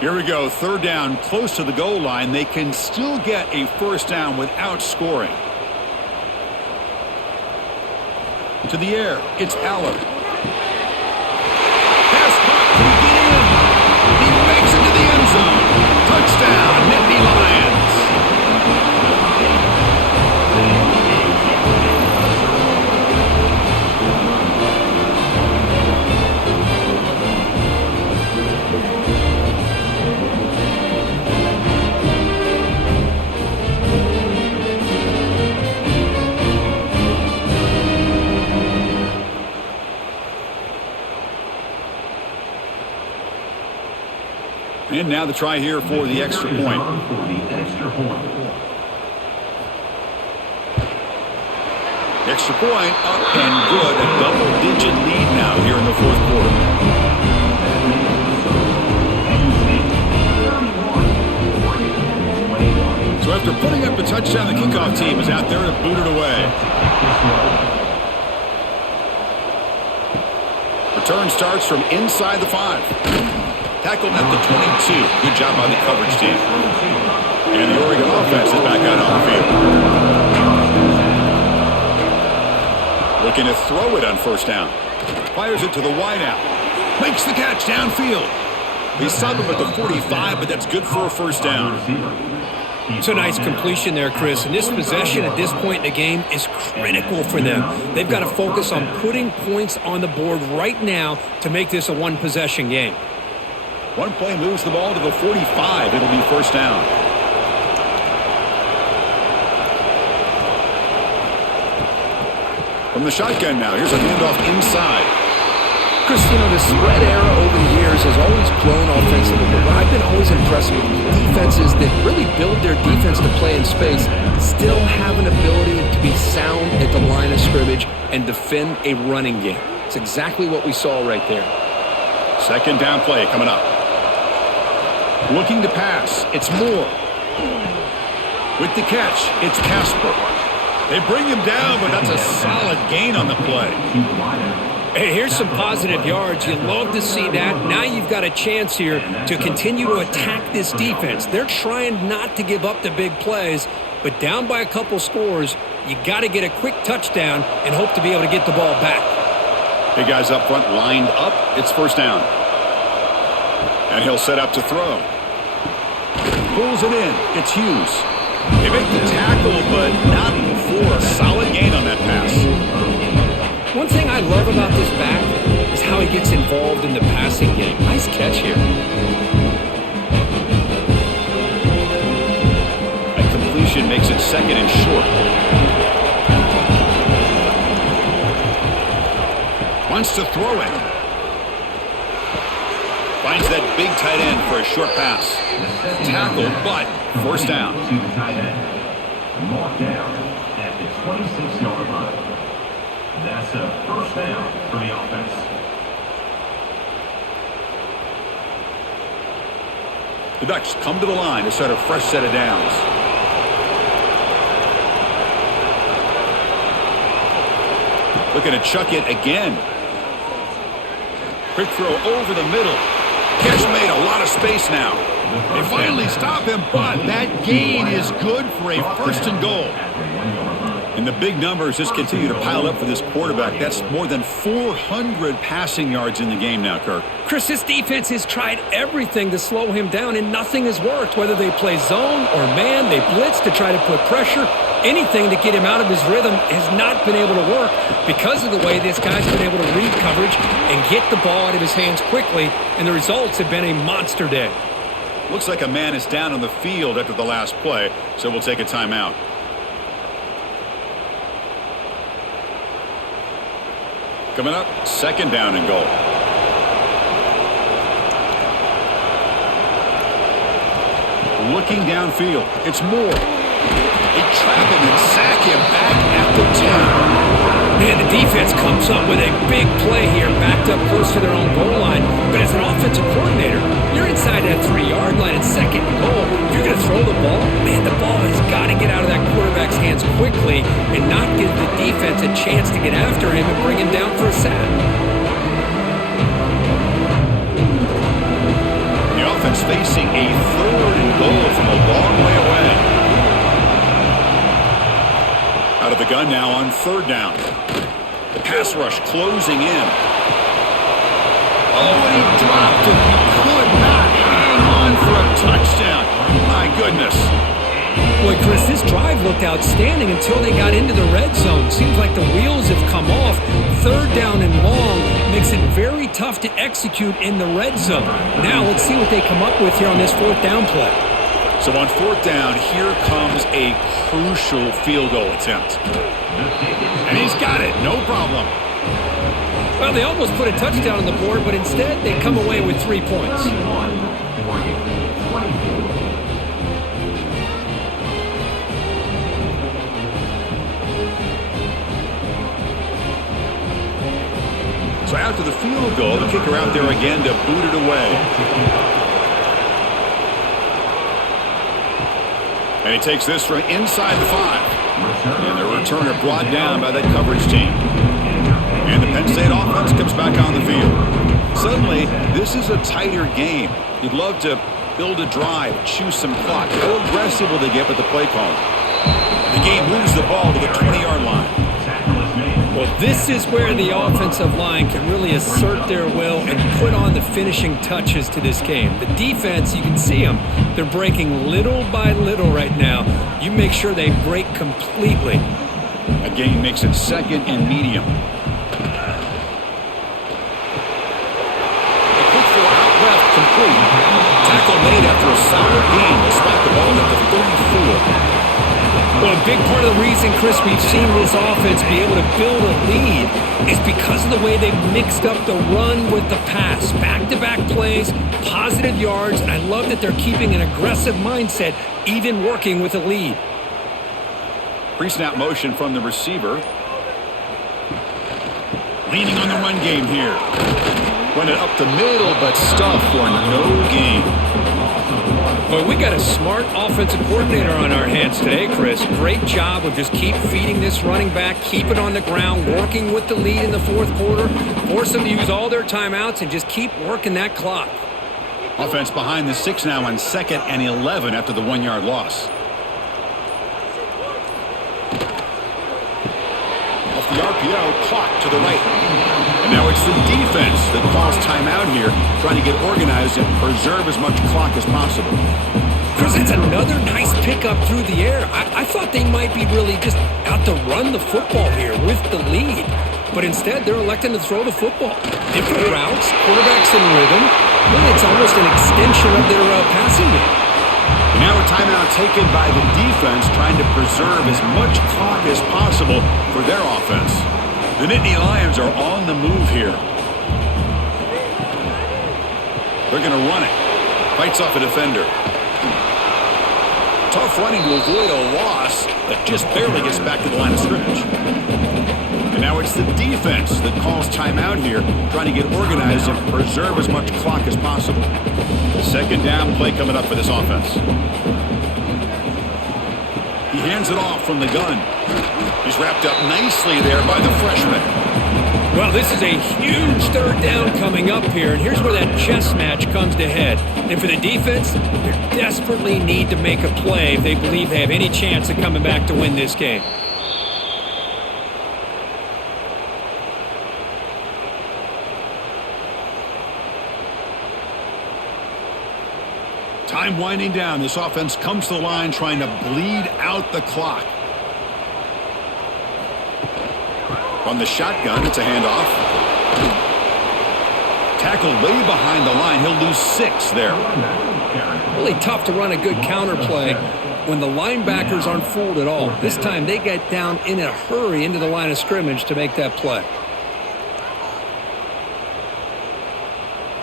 Here we go, third down, close to the goal line. They can still get a first down without scoring. To the air, it's Aller. Pass caught, can he get in? He makes it to the end zone. Touchdown, Nittany Lions. And now the try here for the extra point. Extra point up and good. A double-digit lead now here in the fourth quarter. So So after putting up the touchdown, the kickoff team is out there to boot it away. Return starts from inside the 5. Tackled at the 22. Good job by the coverage team. And the Oregon offense is back out on the field. Looking to throw it on first down. Fires it to the wideout. Makes the catch downfield. He stopped him at the 45, but that's good for a first down. It's a nice completion there, Chris. And this possession at this point in the game is critical for them. They've got to focus on putting points on the board right now to make this a one-possession game. One play moves the ball to the 45. It'll be first down. From the shotgun now, here's a handoff inside. Chris, the spread era over the years has always grown offensively, but what I've been always impressed with defenses that really build their defense to play in space still have an ability to be sound at the line of scrimmage and defend a running game. It's exactly what we saw right there. Second down play coming up. Looking to pass, it's Moore. With the catch, it's Casper. They bring him down, but that's a solid gain on the play. Hey, here's some positive yards. You'd love to see that. Now you've got a chance here to continue to attack this defense. They're trying not to give up the big plays, but down by a couple scores, you got to get a quick touchdown and hope to be able to get the ball back. Big guys up front lined up. It's first down. And he'll set up to throw. Pulls it in. It's Hughes. They make the tackle, but not before a solid gain on that pass. One thing I love about this back is how he gets involved in the passing game. Nice catch here. That completion makes it second and short. Wants to throw it. Finds that big tight end for a short pass. Tackled, but first down. Marked down at the 26-yard line. That's a first down for the offense. The Ducks come to the line to start a fresh set of downs. Looking to chuck it again. Quick throw over the middle. Catch made, a lot of space now. They finally stop him, but that gain is good for a first and goal. And the big numbers just continue to pile up for this quarterback. That's more than 400 passing yards in the game now, Kirk. Chris, this defense has tried everything to slow him down, and nothing has worked. Whether they play zone or man, they blitz to try to put pressure. Anything to get him out of his rhythm has not been able to work because of the way this guy's been able to read coverage and get the ball out of his hands quickly, and the results have been a monster day. Looks like a man is down on the field after the last play, so we'll take a timeout. Coming up, second down and goal. Looking downfield, it's Moore. They trap him and sack him back at the 10. Man, the defense comes up with a big play here, backed up close to their own goal line. But as an offensive coordinator, you're inside that 3-yard line at second and goal. If you're going to throw the ball, man, the ball has got to get out of that quarterback's hands quickly and not give the defense a chance to get after him and bring him down for a sack. The offense facing a third and goal from a long way away. Out of the gun now on third down. The pass rush closing in. Oh, and he dropped it. He could not hang on for a touchdown. My goodness. Boy, Chris, this drive looked outstanding until they got into the red zone. Seems like the wheels have come off. Third down and long makes it very tough to execute in the red zone. Now let's see what they come up with here on this fourth down play. So on fourth down, here comes a crucial field goal attempt. And he's got it, no problem. Well, they almost put a touchdown on the board, but instead they come away with 3 points. So after the field goal, the kicker out there again to boot it away. And he takes this from inside the 5. And the returner brought down by that coverage team. And the Penn State offense comes back on the field. Suddenly, this is a tighter game. You'd love to build a drive, choose some clock. How aggressive will they get with the play call? The game moves the ball to the 20-yard line. Well, this is where the offensive line can really assert their will and put on the finishing touches to this game. The defense, you can see them. They're breaking little by little right now. You make sure they break completely. That gain makes it second and medium. The quick throw out left complete. Tackle made after a solid gain to spot the ball at the 34. Well, a big part of the reason, Chris, we've seen this offense be able to build a lead is because of the way they've mixed up the run with the pass. Back-to-back plays, positive yards, and I love that they're keeping an aggressive mindset, even working with a lead. Pre-snap motion from the receiver. Leaning on the run game here. Run it up the middle, but stuff for no gain. Well, we got a smart offensive coordinator on our hands today, Chris. Great job of just keep feeding this running back, keep it on the ground, working with the lead in the fourth quarter, force them to use all their timeouts, and just keep working that clock. Offense behind the 6 now on 2nd and 11 after the 1-yard loss. Off the RPO, clock to the right. And now it's the defense that calls timeout here, trying to get organized and preserve as much clock as possible. Chris, it's another nice pickup through the air. I thought they might be really just out to run the football here with the lead. But instead, they're electing to throw the football. Different routes, quarterbacks in rhythm. Really, it's almost an extension of their passing game. And now a timeout taken by the defense, trying to preserve as much clock as possible for their offense. The Nittany Lions are on the move here. They're going to run it. Fights off a defender. Tough running to avoid a loss, but just barely gets back to the line of scrimmage. And now it's the defense that calls timeout here, trying to get organized and preserve as much clock as possible. The second down play coming up for this offense. He hands it off from the gun. He's wrapped up nicely there by the freshman. Well, this is a huge third down coming up here, and here's where that chess match comes to head. And for the defense, they desperately need to make a play if they believe they have any chance of coming back to win this game. Time winding down. This offense comes to the line trying to bleed out the clock. On the shotgun, it's a handoff. Tackled way behind the line. He'll lose 6 there. Really tough to run a good counter play when the linebackers aren't fooled at all. This time they get down in a hurry into the line of scrimmage to make that play.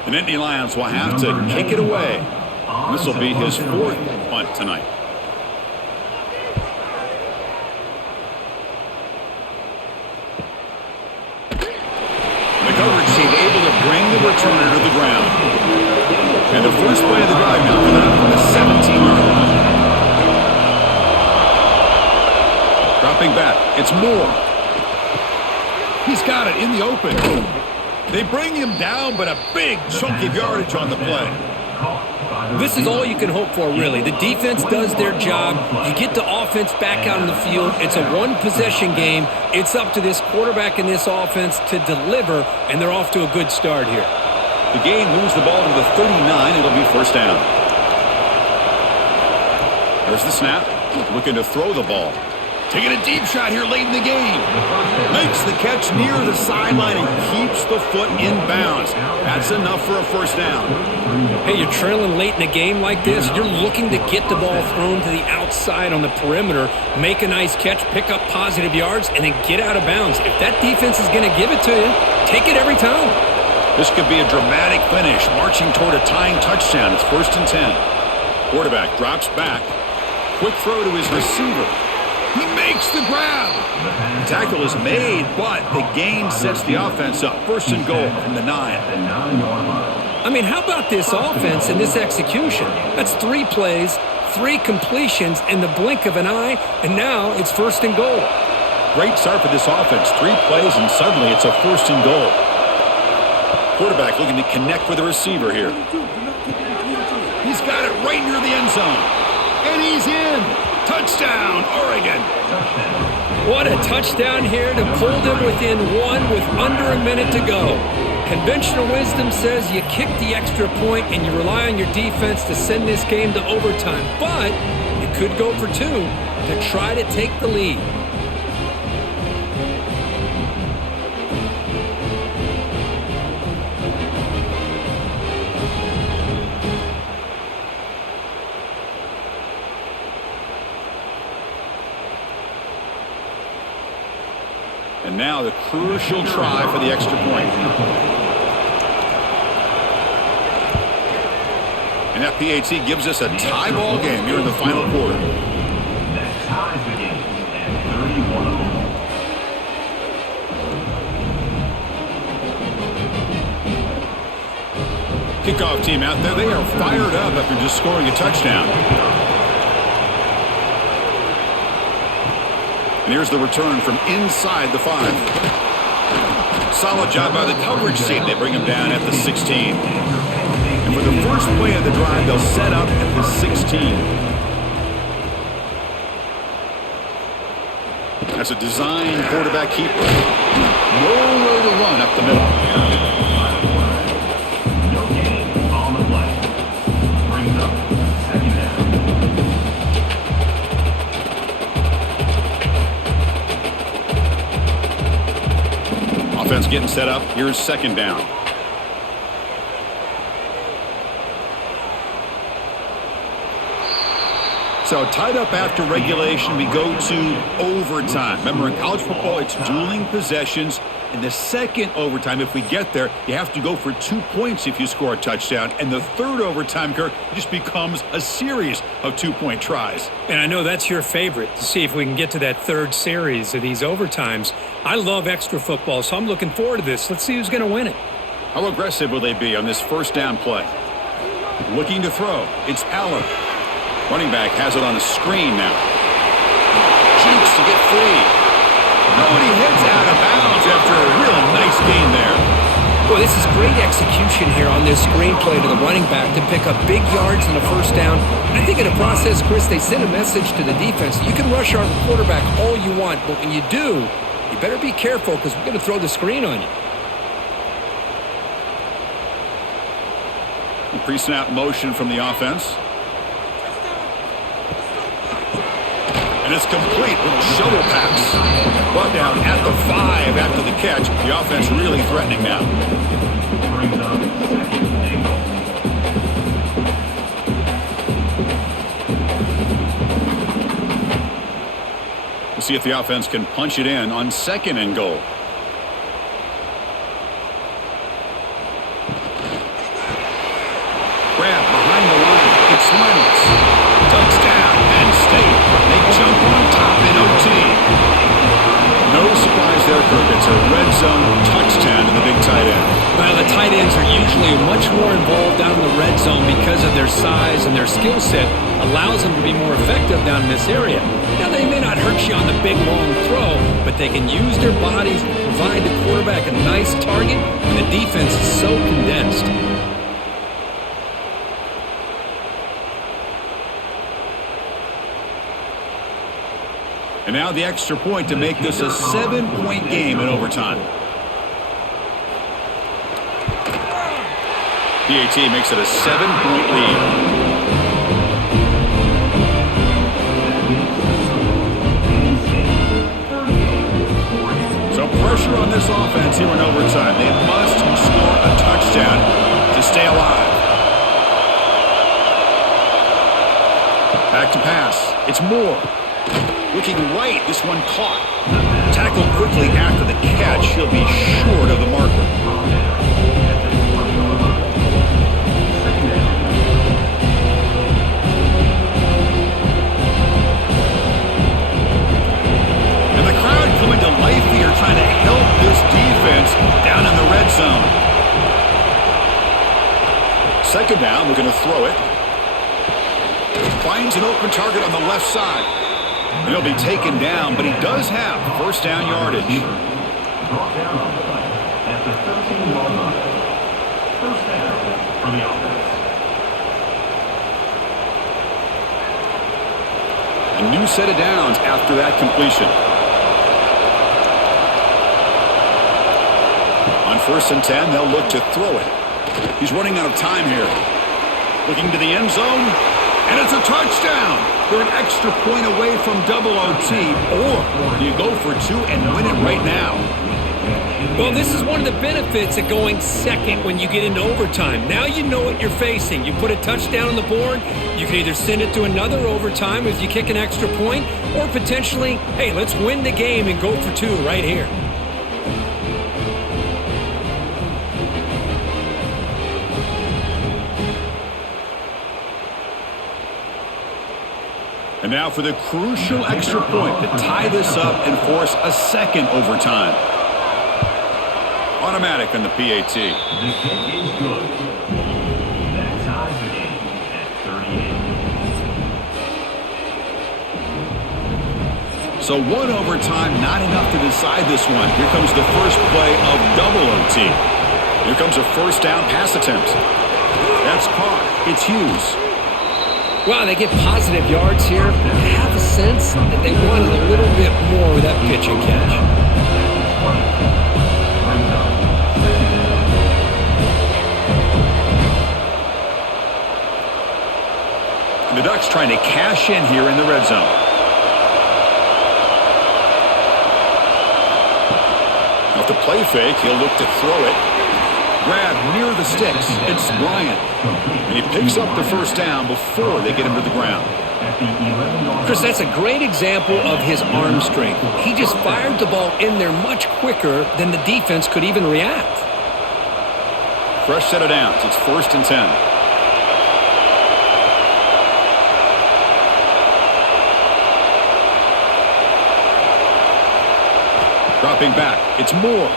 The Nittany Lions will have to kick it away. This will be his 4th punt tonight. The coverage team able to bring the returner to the ground. And the first play of the drive now coming up from the 17-yard line. Dropping back, it's Moore. He's got it in the open. They bring him down, but a big chunk of yardage on the play. This is all you can hope for, really. The defense does their job. You get the offense back out on the field. It's a one-possession game. It's up to this quarterback and this offense to deliver, and they're off to a good start here. The gain moves the ball to the 39. It'll be first down. There's the snap. Looking to throw the ball. Taking a deep shot here late in the game. Makes the catch near the sideline and keeps the foot in bounds. That's enough for a first down. Hey, you're trailing late in a game like this. You're looking to get the ball thrown to the outside on the perimeter, make a nice catch, pick up positive yards, and then get out of bounds. If that defense is going to give it to you, take it every time. This could be a dramatic finish, marching toward a tying touchdown. It's 1st and 10. Quarterback drops back. Quick throw to his receiver. He makes the grab. The tackle is made, but the gain sets the offense up. 1st and goal from the 9. I mean, how about this offense and this execution? That's 3 plays, 3 completions in the blink of an eye, and now it's 1st and goal. Great start for this offense. 3 plays, and suddenly it's a 1st and goal. Quarterback looking to connect with the receiver here. He's got it right near the end zone. And he's in. Touchdown, Oregon. What a touchdown here to pull them within 1 with under a minute to go. Conventional wisdom says you kick the extra point and you rely on your defense to send this game to overtime. But you could go for 2 to try to take the lead. And now the crucial try for the extra point. And that PAT gives us a tie ball game here in the final quarter. That ties the game at 31 all. Kickoff team out there, they are fired up after just scoring a touchdown. And here's the return from inside the 5. Solid job by the coverage team. They bring him down at the 16. And for the first play of the drive, they'll set up at the 16. That's a design quarterback keeper. Nowhere to run up the middle. No gain on the play. Brings up 2nd down. Offense getting set up. Here's 2nd down. So tied up after regulation, we go to overtime. Remember, in college football, it's dueling possessions. In the second overtime, if we get there, you have to go for 2 points if you score a touchdown. And the third overtime, Kirk, just becomes a series of 2-point tries. And I know that's your favorite, to see if we can get to that 3rd series of these overtimes. I love extra football, so I'm looking forward to this. Let's see who's going to win it. How aggressive will they be on this 1st down play? Looking to throw. It's Allen. Running back has it on a screen now. Jukes to get free. No, and he hits out of bounds after a real nice gain there. Well, this is great execution here on this screen play to the running back to pick up big yards in the 1st down. And I think in the process, Chris, they send a message to the defense. You can rush our quarterback all you want, but when you do, you better be careful because we're going to throw the screen on you. Pre-snap motion from the offense. And it's complete with a shovel pass. Brought down at the 5 after the catch. The offense really threatening now. Brings up 2nd and goal. We'll see if the offense can punch it in on 2nd and goal. Grab behind the line. It's Reynolds. Touchdown, Penn State. They jump on top in OT. No surprise there, Kirk. It's a red zone touchdown to the big tight end. Well, the tight ends are usually much more involved down in the red zone because of their size and their skill set allows them to be more effective down in this area. Now, they may not hurt you on the big, long throw, but they can use their bodies to provide the quarterback a nice target when the defense is so condensed. And now the extra point to make this a 7-point game in overtime. PAT makes it a 7-point lead. So pressure on this offense here in overtime. They must score a touchdown to stay alive. Back to pass. It's Moore. Looking right, this one caught. Tackled quickly after the catch. He'll be short of the marker. And the crowd coming to life here, trying to help this defense down in the red zone. 2nd down, we're going to throw it. finds an open target on the left side. And he'll be taken down, but he does have first down yardage. Brought down on the play at the 13-yard line. First down for the offense. A new set of downs after that completion. On 1st and 10, they'll look to throw it. He's running out of time here. Looking to the end zone, and it's a touchdown. They're an extra point away from double OT, or you go for two and win it right now. Well, this is one of the benefits of going second when you get into overtime. Now you know what you're facing. You put a touchdown on the board, you can either send it to another overtime if you kick an extra point, or potentially, hey, let's win the game and go for two right here. And now for the crucial extra point to tie this up and force a second overtime. Automatic on the PAT. The kick is good. That ties the game at 38. So one overtime, not enough to decide this one. Here comes the first play of double OT. Here comes a first down pass attempt. That's caught. It's Hughes. Wow, they get positive yards here. I have a sense that they wanted a little bit more with that pitch and catch. And the Ducks trying to cash in here in the red zone. Off the play fake, he'll look to throw it. Grab near the sticks. It's Bryant. And he picks up the first down before they get him to the ground. Chris, that's a great example of his arm strength. He just fired the ball in there much quicker than the defense could even react. Fresh set of downs. It's 1st and 10. Dropping back. It's Moore.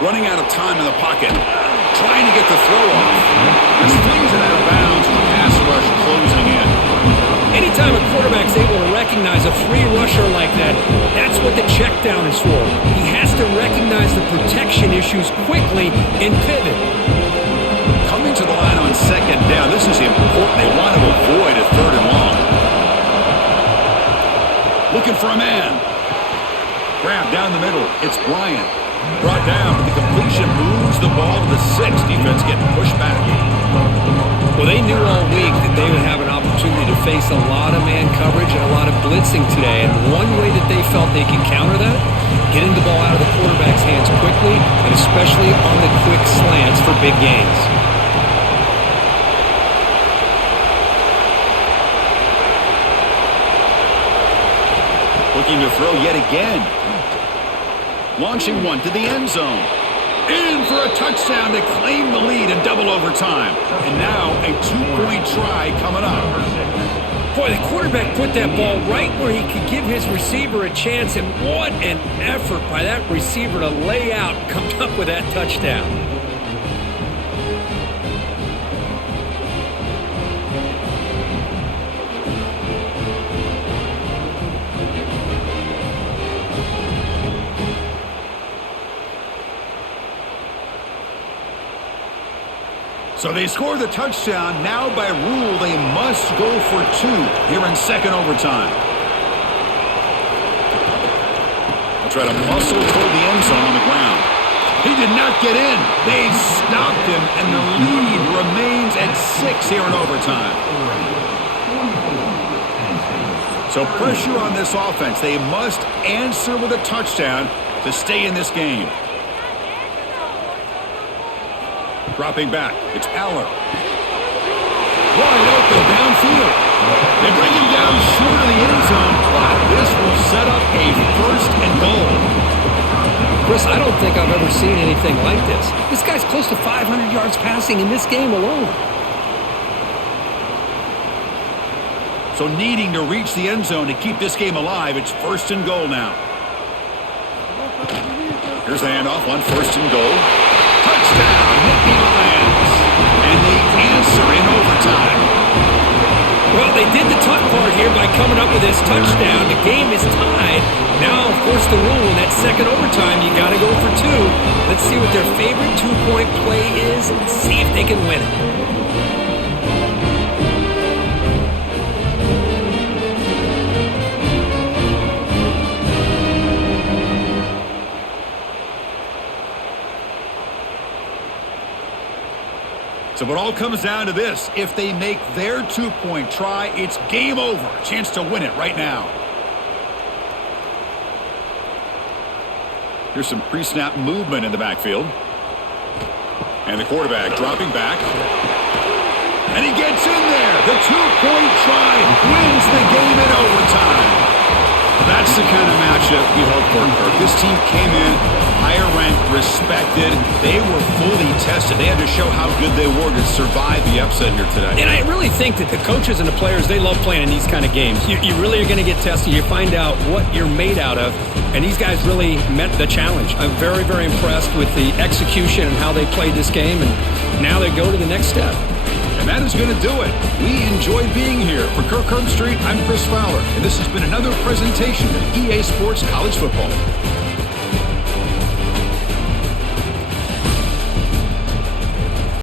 Running out of time in the pocket. Trying to get the throw off. As flings it out of bounds, the pass rush closing in. Anytime a quarterback's able to recognize a free rusher like that, that's what the check down is for. He has to recognize the protection issues quickly and pivot. Coming to the line on second down, this is important. They want to avoid a 3rd and long. Looking for a man. Grab down the middle. It's Bryant. Brought down, but the completion moves the ball to the 6. Defense getting pushed back. Well, they knew all week that they would have an opportunity to face a lot of man coverage and a lot of blitzing today. And one way that they felt they could counter that, getting the ball out of the quarterback's hands quickly, and especially on the quick slants for big gains. Looking to throw yet again. Launching one to the end zone. In for a touchdown to claim the lead in double overtime. And now a 2-point try coming up. Boy, the quarterback put that ball right where he could give his receiver a chance, and what an effort by that receiver to lay out and come up with that touchdown. So they score the touchdown. Now by rule, they must go for 2 here in second overtime. They'll try to muscle toward the end zone on the ground. He did not get in. They stopped him, and the lead remains at 6 here in overtime. So pressure on this offense. They must answer with a touchdown to stay in this game. Dropping back, it's Aller. Wide open downfield. They bring him down short of the end zone, but this will set up a 1st and goal. Chris, I don't think I've ever seen anything like this. This guy's close to 500 yards passing in this game alone. So needing to reach the end zone to keep this game alive, it's 1st and goal now. Here's the handoff on 1st and goal. Touchdown, Nittany Lions. And the answer in overtime. Well, they did the tough part here by coming up with this touchdown. The game is tied. Now, of course, the rule in that second overtime, you got to go for two. Let's see what their favorite two-point play is and see if they can win it. So it all comes down to this. If they make their two-point try, it's game over. Chance to win it right now. Here's some pre-snap movement in the backfield. And the quarterback dropping back. And he gets in there. The two-point try wins the game in overtime. That's the kind of matchup you hope for, Kirk. This team came in higher ranked, respected. They were fully tested. They had to show how good they were to survive the upset here today. And I really think that the coaches and the players, they love playing in these kind of games. You really are going to get tested. You find out what you're made out of. And these guys really met the challenge. I'm very, very impressed with the execution and how they played this game. And now they go to the next step. And that is going to do it. We enjoyed being here. For Kirk Herbstreit, I'm Chris Fowler. And this has been another presentation of EA Sports College Football.